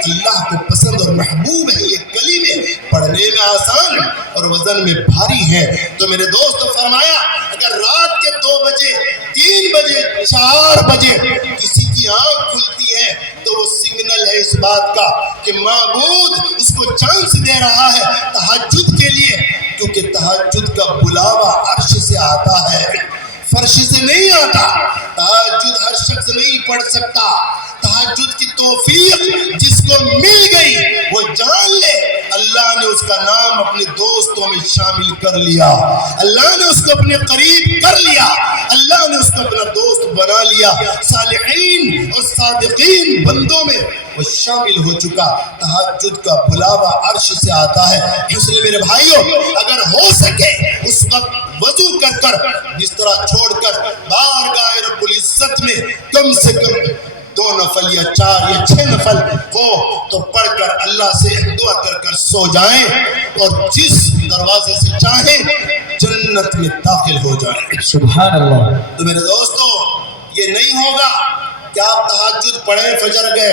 اللہ کو پسند اور محبوب ہے. یہ کلمے پڑھنے میں آسان اور وزن میں بھاری ہے. تو میرے دوست فرمایا اگر رات کے 2 بجے 3 بجے 4 بجے کسی کی آنکھ کھلتی ہے تو وہ سگنل ہے اس بات کا کہ معبود اس کو چانس دے رہا ہے تہجد کے لیے، کیونکہ تہجد کا بلاوا عرش سے آتا ہے، فرش سے نہیں آتا. تہجد ہر شخص نہیں پڑھ سکتا. تہجد کی توفیق جس کو مل گئی وہ جان لے اللہ نے اس کا نام اپنے دوستوں میں شامل کر لیا، اللہ نے اس کو اپنے قریب کر لیا، اللہ نے اس کو اپنا دوست بنا لیا. صالحین اور صادقین بندوں میں وہ شامل ہو چکا. تہجد کا بلاوا عرش سے آتا ہے. اس لیے میرے بھائیوں اگر ہو سکے اس وقت وضو کر بستر چھوڑ کر بارگاہ رب العزت میں کم سے کم 2 نفل یا 4 یا 6 نفل ہو تو پڑھ کر اللہ سے دعا کر سو جائیں اور جس دروازے سے چاہیں جنت میں داخل ہو جائیں. سبحان اللہ. تو میرے دوستو یہ نہیں ہوگا کہ آپ تہجد پڑھیں فجر گئے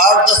8-10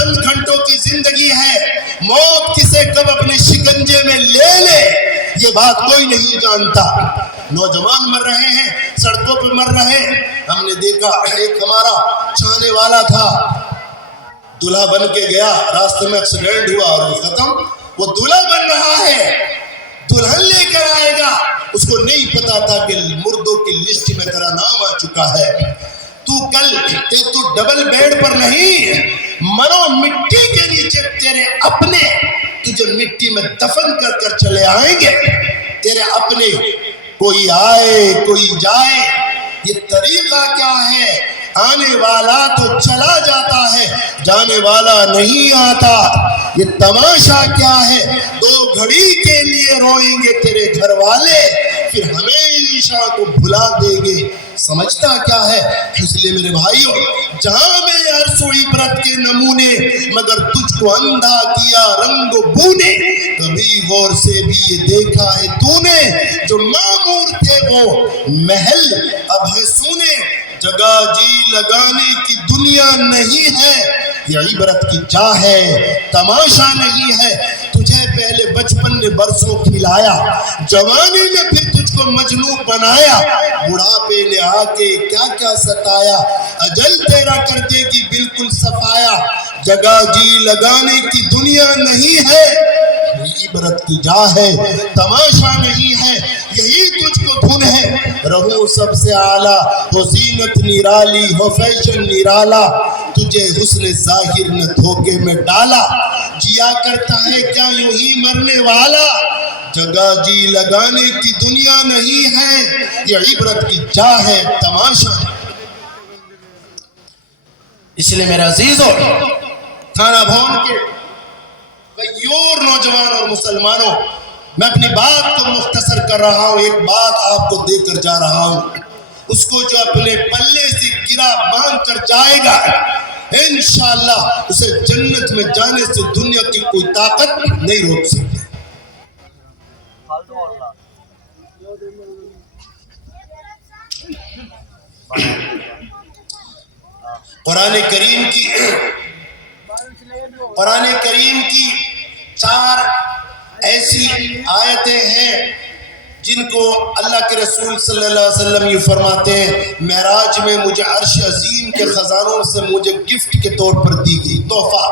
چند گھنٹوں کی زندگی ہے، موت کسے کب اپنے شکنجے میں لے لے یہ بات کوئی نہیں جانتا۔ نوجوان مر رہے ہیں، سڑکوں پہ مر رہے ہیں۔ ہم نے دیکھا ایک ہمارا چاہنے والا تھا، دلہا بن کے گیا، راستے میں ایکسیڈنٹ ہوا اور وہ ختم۔ وہ دلہا بن رہا ہے، دلہن لے کر آئے گا، اس کو نہیں پتا تھا کہ مردوں کی لسٹ میں تیرا نام آ چکا ہے۔ تو ڈبل بیڈ پر نہیں، مرو مٹی کے نیچے تیرے اپنے تجھے مٹی میں دفن کر کر چلے آئیں گے، تیرے اپنے۔ کوئی آئے کوئی جائے، یہ طریقہ کیا ہے؟ آنے والا تو چلا جاتا ہے، جانے والا نہیں آتا۔ یہ تماشا کیا ہے؟ 2 گھڑی کے لیے روئیں گے تیرے گھر والے، پھر ہمیشہ کو بھلا دیں گے۔ سمجھتا کیا ہے؟ اس لیے میرے بھائیوں، جہاں میں عرص و عبرت کے نمونے، مگر تجھ کو اندھا کیا رنگ و بو نے۔ کبھی غور سے بھی یہ دیکھا ہے تو نے، جو معمور تھے وہ محل اب ہے سونے۔ جگہ جی لگانے کی دنیا نہیں ہے، یہ عبرت کی جا ہے، تماشا نہیں ہے۔ تجھے پہلے بچپن نے برسوں کھلایا، جوانی میں پھر تجھ کو مجنون بنایا، بڑھاپے نے آ کے کیا کیا ستایا، اجل تیرا کر دے گی بالکل صفایا۔ جگہ جی لگانے کی دنیا نہیں ہے، یہ عبرت کی جا ہے، تماشا نہیں ہے۔ یہی تجھ کو دھن ہے، رہوں سب سے اعلیٰ، ہو زینت نرالی، ہو فیشن نرالا، تجھے حسن ظاہر نے دھوکے میں ڈالا۔ جیا کرتا ہے کیا یوں ہی مرنے والا، جگہ جی لگانے کی دنیا نہیں ہے، یہ عبرت کی جا ہے، تماشا ہے۔ اس لیے میرا عزیزو، تھانہ بھون کے غیور نوجوان اور مسلمانوں، میں اپنی بات کو مختصر کر رہا ہوں، ایک بات آپ کو دے کر جا رہا ہوں۔ اس کو جو اپنے پلے سے گرا باندھ کر جائے گا، انشاءاللہ اسے جنت میں جانے سے دنیا کی کوئی طاقت نہیں روک سکتی۔ قرآن کریم کی 4 ایسی آیتیں ہیں جن کو اللہ کے رسول صلی اللہ علیہ وسلم یہ فرماتے ہیں، معراج میں مجھے عرش عظیم کے خزانوں سے مجھے گفٹ کے طور پر دی گئی، تحفہ۔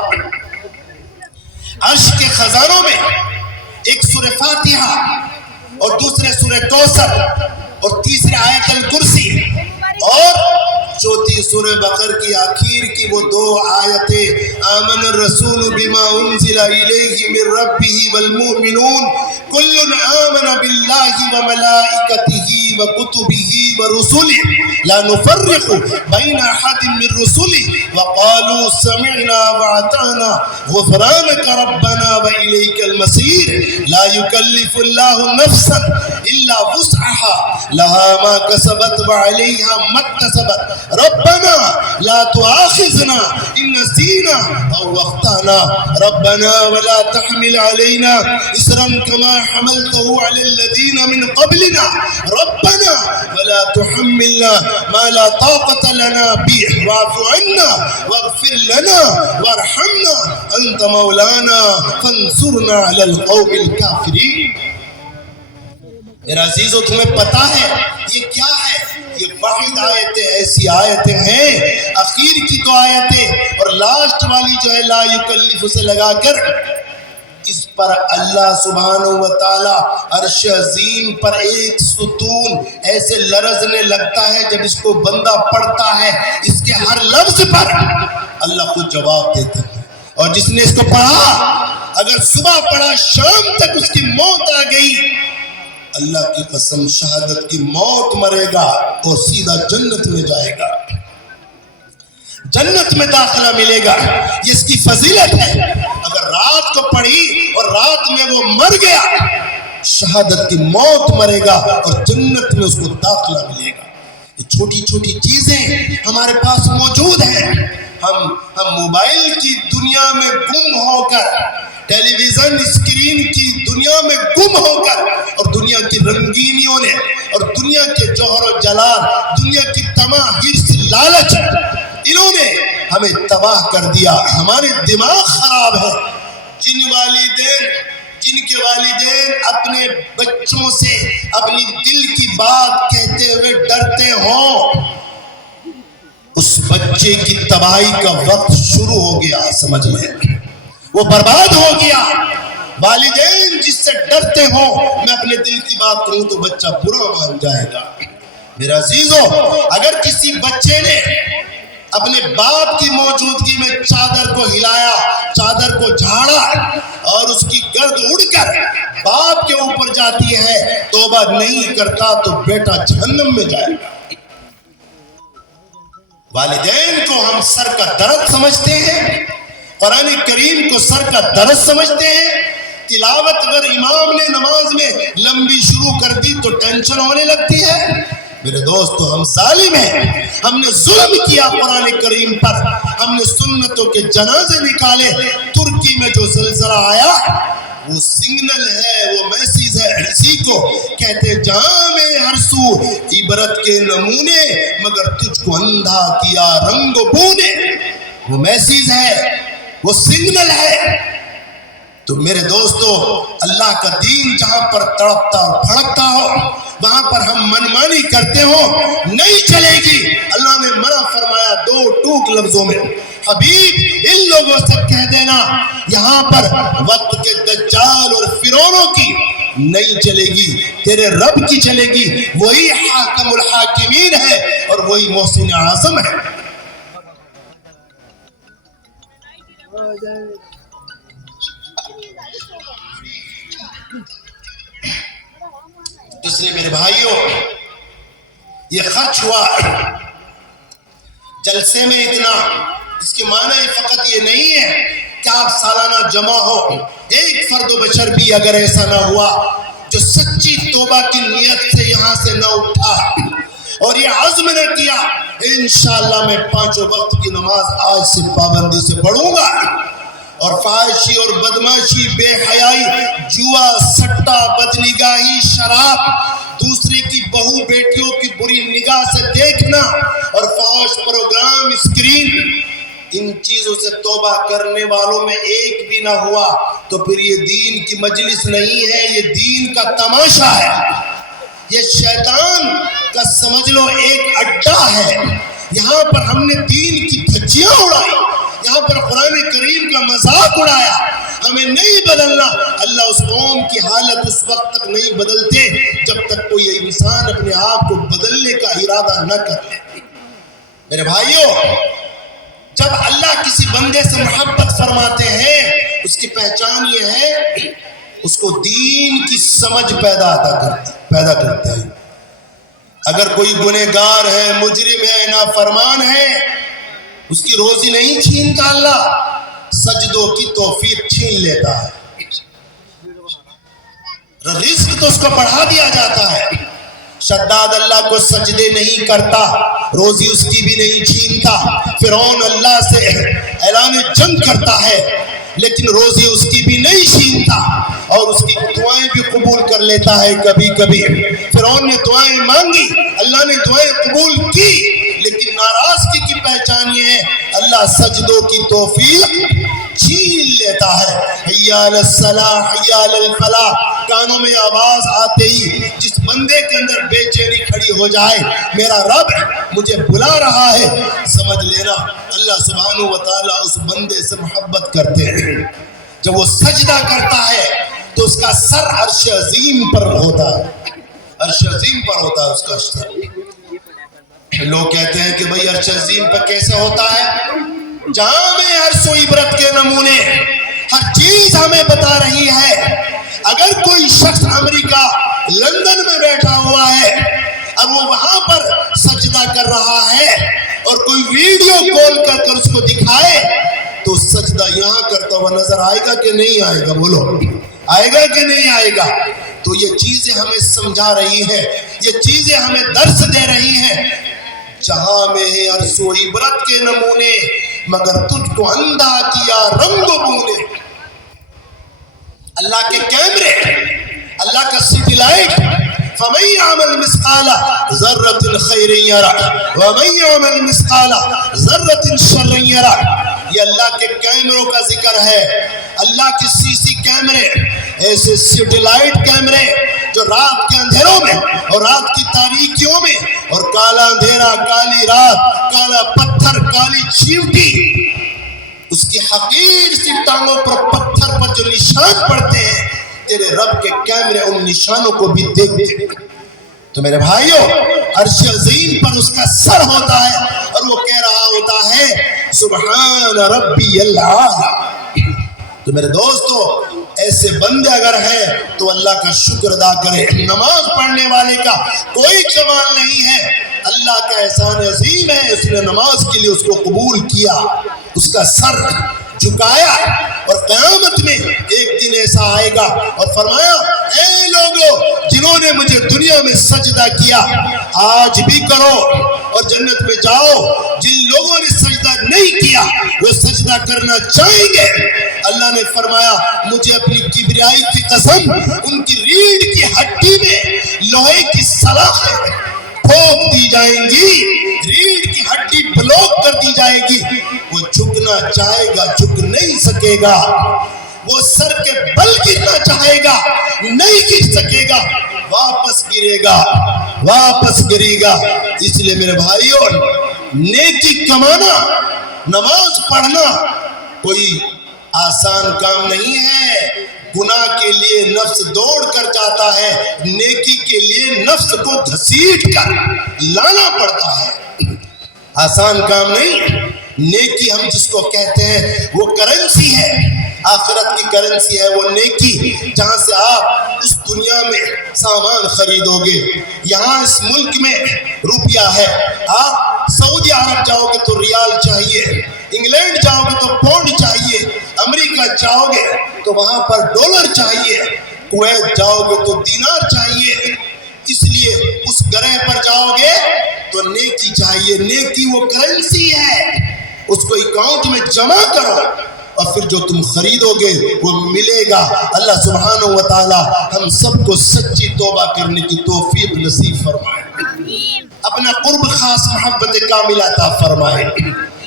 عرش کے خزانوں میں ایک سورہ فاتحہ اور دوسرے سورہ کوثر اور تیسرے آیت الکرسی اور چوتھی سورہ بقر کی آخر کی وہ 2 آیتیں، آمن الرسول بما انزل الیہ من ربہ والمؤمنون کل آمن باللہ وملائکتہ وکتبہ ورسلہ لا نفرق بین احد من رسلہ وقالوا سمعنا واطعنا غفرانک ربنا والیک المصیر۔ لا یکلف اللہ نفسا الا وسعها لها ما کسبت وعلیہا ما اکتسبت ربنا لا تؤاخذنا ان نسینا او اخطأنا ربنا ولا تحمل علينا اسرا كما حملته على الذين من قبلنا ربنا ولا تحملنا ما لا طاقة لنا به واعف عنا واغفر لنا وارحمنا انت مولانا فانصرنا على القوم الكافرين۔ میرا عزیزو، تمہیں پتا ہے یہ کیا ہے؟ یہ واحد آیتیں ایسی آیتیں ہیں، اخیر کی 2 آیتیں اور لاسٹ والی جو ہے لا یکلف سے لگا کر، اس پر اللہ سبحانہ وتعالی عرش عظیم پر ایک ستون ایسے لرزنے لگتا ہے، جب اس کو بندہ پڑھتا ہے اس کے ہر لفظ پر اللہ خود جواب دیتے ہیں۔ اور جس نے اس کو پڑھا، اگر صبح پڑھا شام تک اس کی موت آ گئی، اللہ کی قسم شہادت کی موت مرے گا اور سیدھا جنت میں جائے گا، جنت میں داخلہ ملے گا۔ یہ اس کی فضیلت ہے۔ اگر رات کو پڑھی اور رات میں وہ مر گیا، شہادت کی موت مرے گا اور جنت میں اس کو داخلہ ملے گا۔ یہ چھوٹی چھوٹی چیزیں ہمارے پاس موجود ہیں۔ ہم موبائل کی دنیا میں گم ہو کر، ٹیلی ویژن اسکرین کی دنیا میں گم ہو کر، اور دنیا کی رنگینیوں نے اور دنیا کے جوہر و جلال، دنیا کی تمام حرص لالچ، انہوں نے ہمیں تباہ کر دیا، ہمارے دماغ خراب ہے۔ جن کے والدین اپنے بچوں سے اپنی دل کی بات کہتے ہوئے ڈرتے ہوں، اس بچے کی تباہی کا وقت شروع ہو گیا، سمجھ لیں، وہ برباد ہو گیا۔ والدین جس سے ڈرتے ہوں میں اپنے دل کی بات کروں تو بچہ برا مان جائے گا۔ میرا عزیزو، اگر کسی بچے نے اپنے باپ کی موجودگی میں چادر کو ہلایا، چادر کو جھاڑا اور اس کی گرد اڑ کر باپ کے اوپر جاتی ہے، توبہ نہیں کرتا تو بیٹا جہنم میں جائے گا۔ والدین کو ہم سر کا درد سمجھتے ہیں، قرآن کریم کو سر کا درد سمجھتے ہیں۔ تلاوت اگر امام نے نماز میں لمبی شروع کر دی تو ٹینشن ہونے لگتی ہے۔ میرے دوستو، ہم ظالم ہیں، ہم نے ظلم کیا قرآن کریم پر، ہم نے سنتوں کے جنازے نکالے۔ ترکی میں جو زلزلہ آیا وہ سگنل ہے، وہ میسیج ہے، اسی کو کہتے جہاں میں ہر سو عبرت کے نمونے، مگر تجھ کو اندھا کیا رنگ و بو نے۔ وہ میسیج ہے، وہ سگنل ہے۔ تو میرے دوستو، اللہ کا دین جہاں پر تڑپتا اور پھڑکتا ہو وہاں پر ہم منمانی کرتے ہو، نہیں چلے گی۔ اللہ نے منع فرمایا دو ٹوک لفظوں میں، حبیب ان لوگوں سے کہہ دینا یہاں پر وقت کے دجال اور فرعونوں کی نہیں چلے گی، تیرے رب کی چلے گی۔ وہی حاکم الحاکمین ہے اور وہی محسن اعظم ہے۔ اس لیے میرے بھائیوں، یہ خرچ ہوا جلسے میں اتنا، اس کے معنی فقط یہ نہیں ہے کہ آپ سالانہ جمع ہو۔ ایک فرد و بشر بھی اگر ایسا نہ ہوا جو سچی توبہ کی نیت سے یہاں سے نہ اٹھا اور یہ عزم نہ کیا انشاءاللہ میں 5 وقت کی نماز آج سے پابندی سے پڑھوں گا، اور فحاشی اور بدماشی، بے حیائی، جوا، سٹا، بدنگاہی، شراب، دوسرے کی بہو بیٹیوں کی بری نگاہ سے دیکھنا اور فحش پروگرام، اسکرین، ان چیزوں سے توبہ کرنے والوں میں ایک بھی نہ ہوا تو پھر یہ دین کی مجلس نہیں ہے، یہ دین کا تماشا ہے، یہ شیطان کا سمجھ لو ایک اڈا ہے۔ یہاں پر ہم نے دین کی دھجیاں اڑائی، یہاں پر قرآن کریم کا مذاق اڑایا۔ ہمیں نہیں بدلنا۔ اللہ اس قوم کی حالت اس وقت تک نہیں بدلتے جب تک کوئی انسان اپنے آپ کو بدلنے کا ارادہ نہ کر لے۔ میرے بھائیوں، جب اللہ کسی بندے سے محبت فرماتے ہیں اس کی پہچان یہ ہے اس کو دین کی سمجھ پیدا کرتا ہے۔ اگر کوئی گنہگار ہے، مجرم ہے، نافرمان ہے، اس کی روزی نہیں چھینتا اللہ، سجدوں کی توفیق چھین لیتا ہے۔ رزق تو اس کو بڑھا دیا جاتا ہے۔ شداد اللہ کو سجدے نہیں کرتا، روزی اس کی بھی نہیں چھینتا۔ فرعون اللہ سے اعلان جنگ کرتا ہے لیکن روزی اس کی بھی نہیں چھینتا اور اس کی دعائیں بھی قبول کر لیتا ہے کبھی کبھی۔ فرعون نے دعائیں مانگی، اللہ نے دعائیں قبول کی، لیکن ناراضگی کی پہچان یہ ہے اللہ سجدوں کی توفیق چھین لیتا ہے۔ حی علی الصلاح، حی علی الفلاح، کانوں میں آواز آتے ہی جس بندے کے اندر بے چینی کھڑی ہو جائے میرا رب مجھے بلا رہا ہے، سمجھ لینا اللہ سبحانہ وتعالی اس بندے سے محبت کرتے ہیں۔ جب وہ سجدہ کرتا ہے تو اس کا سر عرش عظیم پر ہوتا ہے، عرش عظیم پر ہوتا ہے اس کا سر۔ لوگ کہتے ہیں کہ بھئی عرش عظیم پر کیسے ہوتا ہے؟ جہاں میں عرش و عبرت کے نمونے ہر چیز ہمیں بتا رہی ہے۔ اگر کوئی شخص امریکہ لندن میں بیٹھا ہوا ہے اور وہ وہاں پر سجدہ کر رہا ہے اور کوئی ویڈیو کال کر اس کو دکھائے تو سجدہ یہاں کرتا ہوا نظر آئے گا کہ نہیں آئے گا؟ بولو، آئے گا کہ نہیں آئے گا؟ تو یہ چیزیں ہمیں سمجھا رہی ہیں، یہ چیزیں ہمیں درس دے رہی ہیں۔ جہاں میں ہے عرش و عبرت کے نمونے مگر تجھ کو اندھا کیا رنگ و بو نے۔ اللہ کے کیمرے، اللہ کا سٹی لائٹ فَمَن يَعْمَلْ مِثْقَالَ ذَرَّةٍ خَيْرٍ يَرَهُ وَمَن يَعْمَلْ مِثْقَالَ ذَرَّةٍ شَرٍّ يَرَهُ۔ یہ اللہ کے کیمروں کا ذکر ہے۔ اللہ کے سی کیمرے، ایسے سیٹلائٹ کیمرے جو رات کے اندھیروں میں اور رات کی تاریکیوں میں اور کالا اندھیرا، کالی رات، کالا پتھر، کالی چیوٹی، اس کی حقیر سی ٹانگوں پر پتھر پر جو نشان پڑتے ہیں، تیرے رب کے کیمرے ان نشانوں کو بھی دیکھتے ہیں۔ تو میرے بھائیوں، عرش عظیم پر اس کا سر ہوتا ہے اور وہ کہہ رہا ہوتا ہے سبحان ربی الاعلی۔ تو میرے دوستو، ایسے بندے اگر ہیں تو اللہ کا شکر ادا کرے۔ نماز پڑھنے والے کا کوئی کمال نہیں ہے، اللہ کا احسان عظیم ہے، اس نے نماز کے لیے اس کو قبول کیا، اس کا سر جھکایا، اور قیامت میں ایک دن ایسا آئے گا اور فرمایا اے لوگوں جنہوں نے مجھے دنیا میں سجدہ کیا آج بھی کرو اور جنت میں جاؤ، جن لوگوں نے سجدہ نہیں کیا وہ سجدہ کرنا چاہیں گے۔ اللہ نے فرمایا مجھے اپنی کبریائی کی قسم، ان کی ریڑھ کی ہڈی میں لوہے کی سلاخیں ٹھوک دی جائیں گی، ریڑھ کی ہڈی بلوک کر دی جائے گی، وہ جھکنا چاہے گا جھک نہیں سکے گا، وہ سر کے بل گرنا چاہے گا نہیں گر سکے گا، واپس گرے گا، واپس گرے گا۔ اس لیے میرے بھائیوں، نیکی کمانا، نماز پڑھنا کوئی آسان کام نہیں ہے۔ گناہ کے لیے نفس دوڑ کر جاتا ہے، نیکی کے لیے نفس کو گھسیٹ کر لانا پڑتا ہے، آسان کام نہیں۔ نیکی ہم جس کو کہتے ہیں وہ کرنسی ہے، آخرت کی کرنسی ہے وہ نیکی، جہاں سے آپ اس دنیا میں سامان خریدو گے۔ یہاں اس ملک میں روپیہ ہے، آپ سعودی عرب جاؤ گے تو ریال چاہیے، انگلینڈ جاؤ گے تو پاؤنڈ چاہیے، امریکہ جاؤ گے تو وہاں پر ڈالر چاہیے، کویت جاؤ گے تو دینار چاہیے۔ اس لیے اس گرہ پر جاؤ گے تو نیکی چاہیے، نیکی وہ کرنسی ہے، اس کو اکاؤنٹ میں جمع کرو اور پھر جو تم خریدو گے وہ ملے گا۔ اللہ سبحانہ و تعالی ہم سب کو سچی توبہ کرنے کی توفیق نصیب فرمائے، اپنا قرب خاص محبت کاملہ عطا فرمائے۔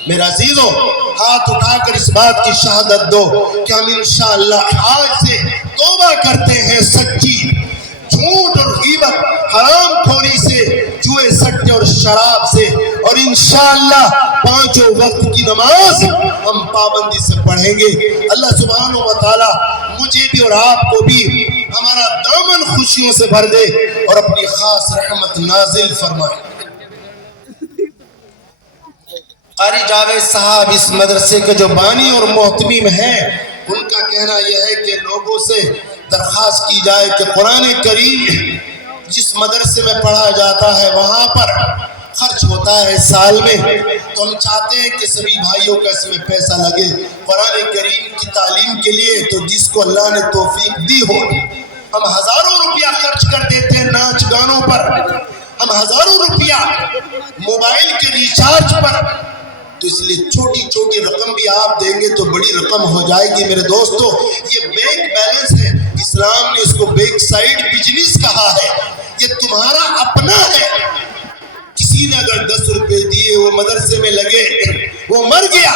میرا عزیزوں، ہاتھ اٹھا کر اس بات کی شہادت دو کہ ہم انشاءاللہ آج سے توبہ کرتے ہیں سچی، جھوٹ اور غیبت، حرام خوری سے، جوئے سٹے اور شراب سے، اور انشاءاللہ پانچوں وقت کی نماز ہم پابندی سے پڑھیں گے۔ اللہ سبحانہ و تعالی مجھے بھی اور آپ کو بھی ہمارا دامن خوشیوں سے بھر دے اور اپنی خاص رحمت نازل فرمائے۔ قاری جاوید صاحب اس مدرسے کے جو بانی اور محتمم ہیں، ان کا کہنا یہ ہے کہ لوگوں سے درخواست کی جائے کہ قرآن کریم جس مدرسے میں پڑھا جاتا ہے وہاں پر خرچ ہوتا ہے سال میں، تو ہم چاہتے ہیں کہ سبھی بھائیوں کا اس میں پیسہ لگے قرآن کریم کی تعلیم کے لیے، تو جس کو اللہ نے توفیق دی ہو۔ ہم ہزاروں روپیہ خرچ کر دیتے ہیں ناچ گانوں پر، ہم ہزاروں روپیہ موبائل کے ریچارج پر، تو اس لیے چھوٹی چھوٹی رقم بھی آپ دیں گے تو بڑی رقم ہو جائے گی۔ میرے دوستو، یہ بینک بیلنس ہے، اسلام نے اس کو بیک سائیڈ بزنس کہا ہے، یہ تمہارا اپنا ہے۔ کسی نے اگر 10 روپے دیے، وہ مدرسے میں لگے، وہ مر گیا،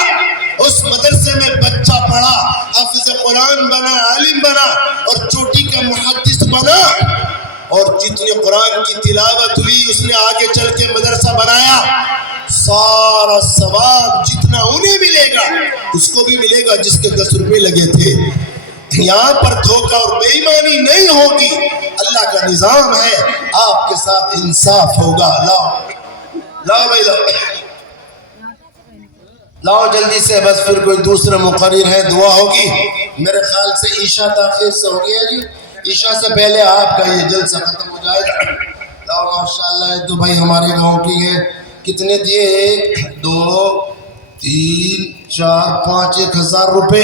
اس مدرسے میں بچہ پڑھا، حافظ قرآن بنا، عالم بنا اور چوٹی کا محدث بنا، اور جتنے قرآن کی تلاوت ہوئی اس نے آگے چل کے مدرسہ بنایا، سارا ثواب جتنا انہیں ملے گا اس کو بھی ملے گا جس کے 10 روپے لگے تھے۔ یہاں پر دھوکہ اور بے ایمانی نہیں ہوگی، اللہ کا نظام ہے، آپ کے ساتھ انصاف ہوگا۔ لاؤ بھائی لاؤ جلدی سے، بس پھر کوئی دوسرا مقرر ہے، دعا ہوگی۔ میرے خیال سے عشاء تاخیر سے ہو گیا جی، عشاء سے پہلے آپ کا یہ جلسہ ختم ہو جائے گا۔ لاؤ ماشاءاللہ، یہ تو بھائی ہمارے گاؤں کی ہے۔ کتنے دیے؟ 1 2 3 4 5 1000 روپے۔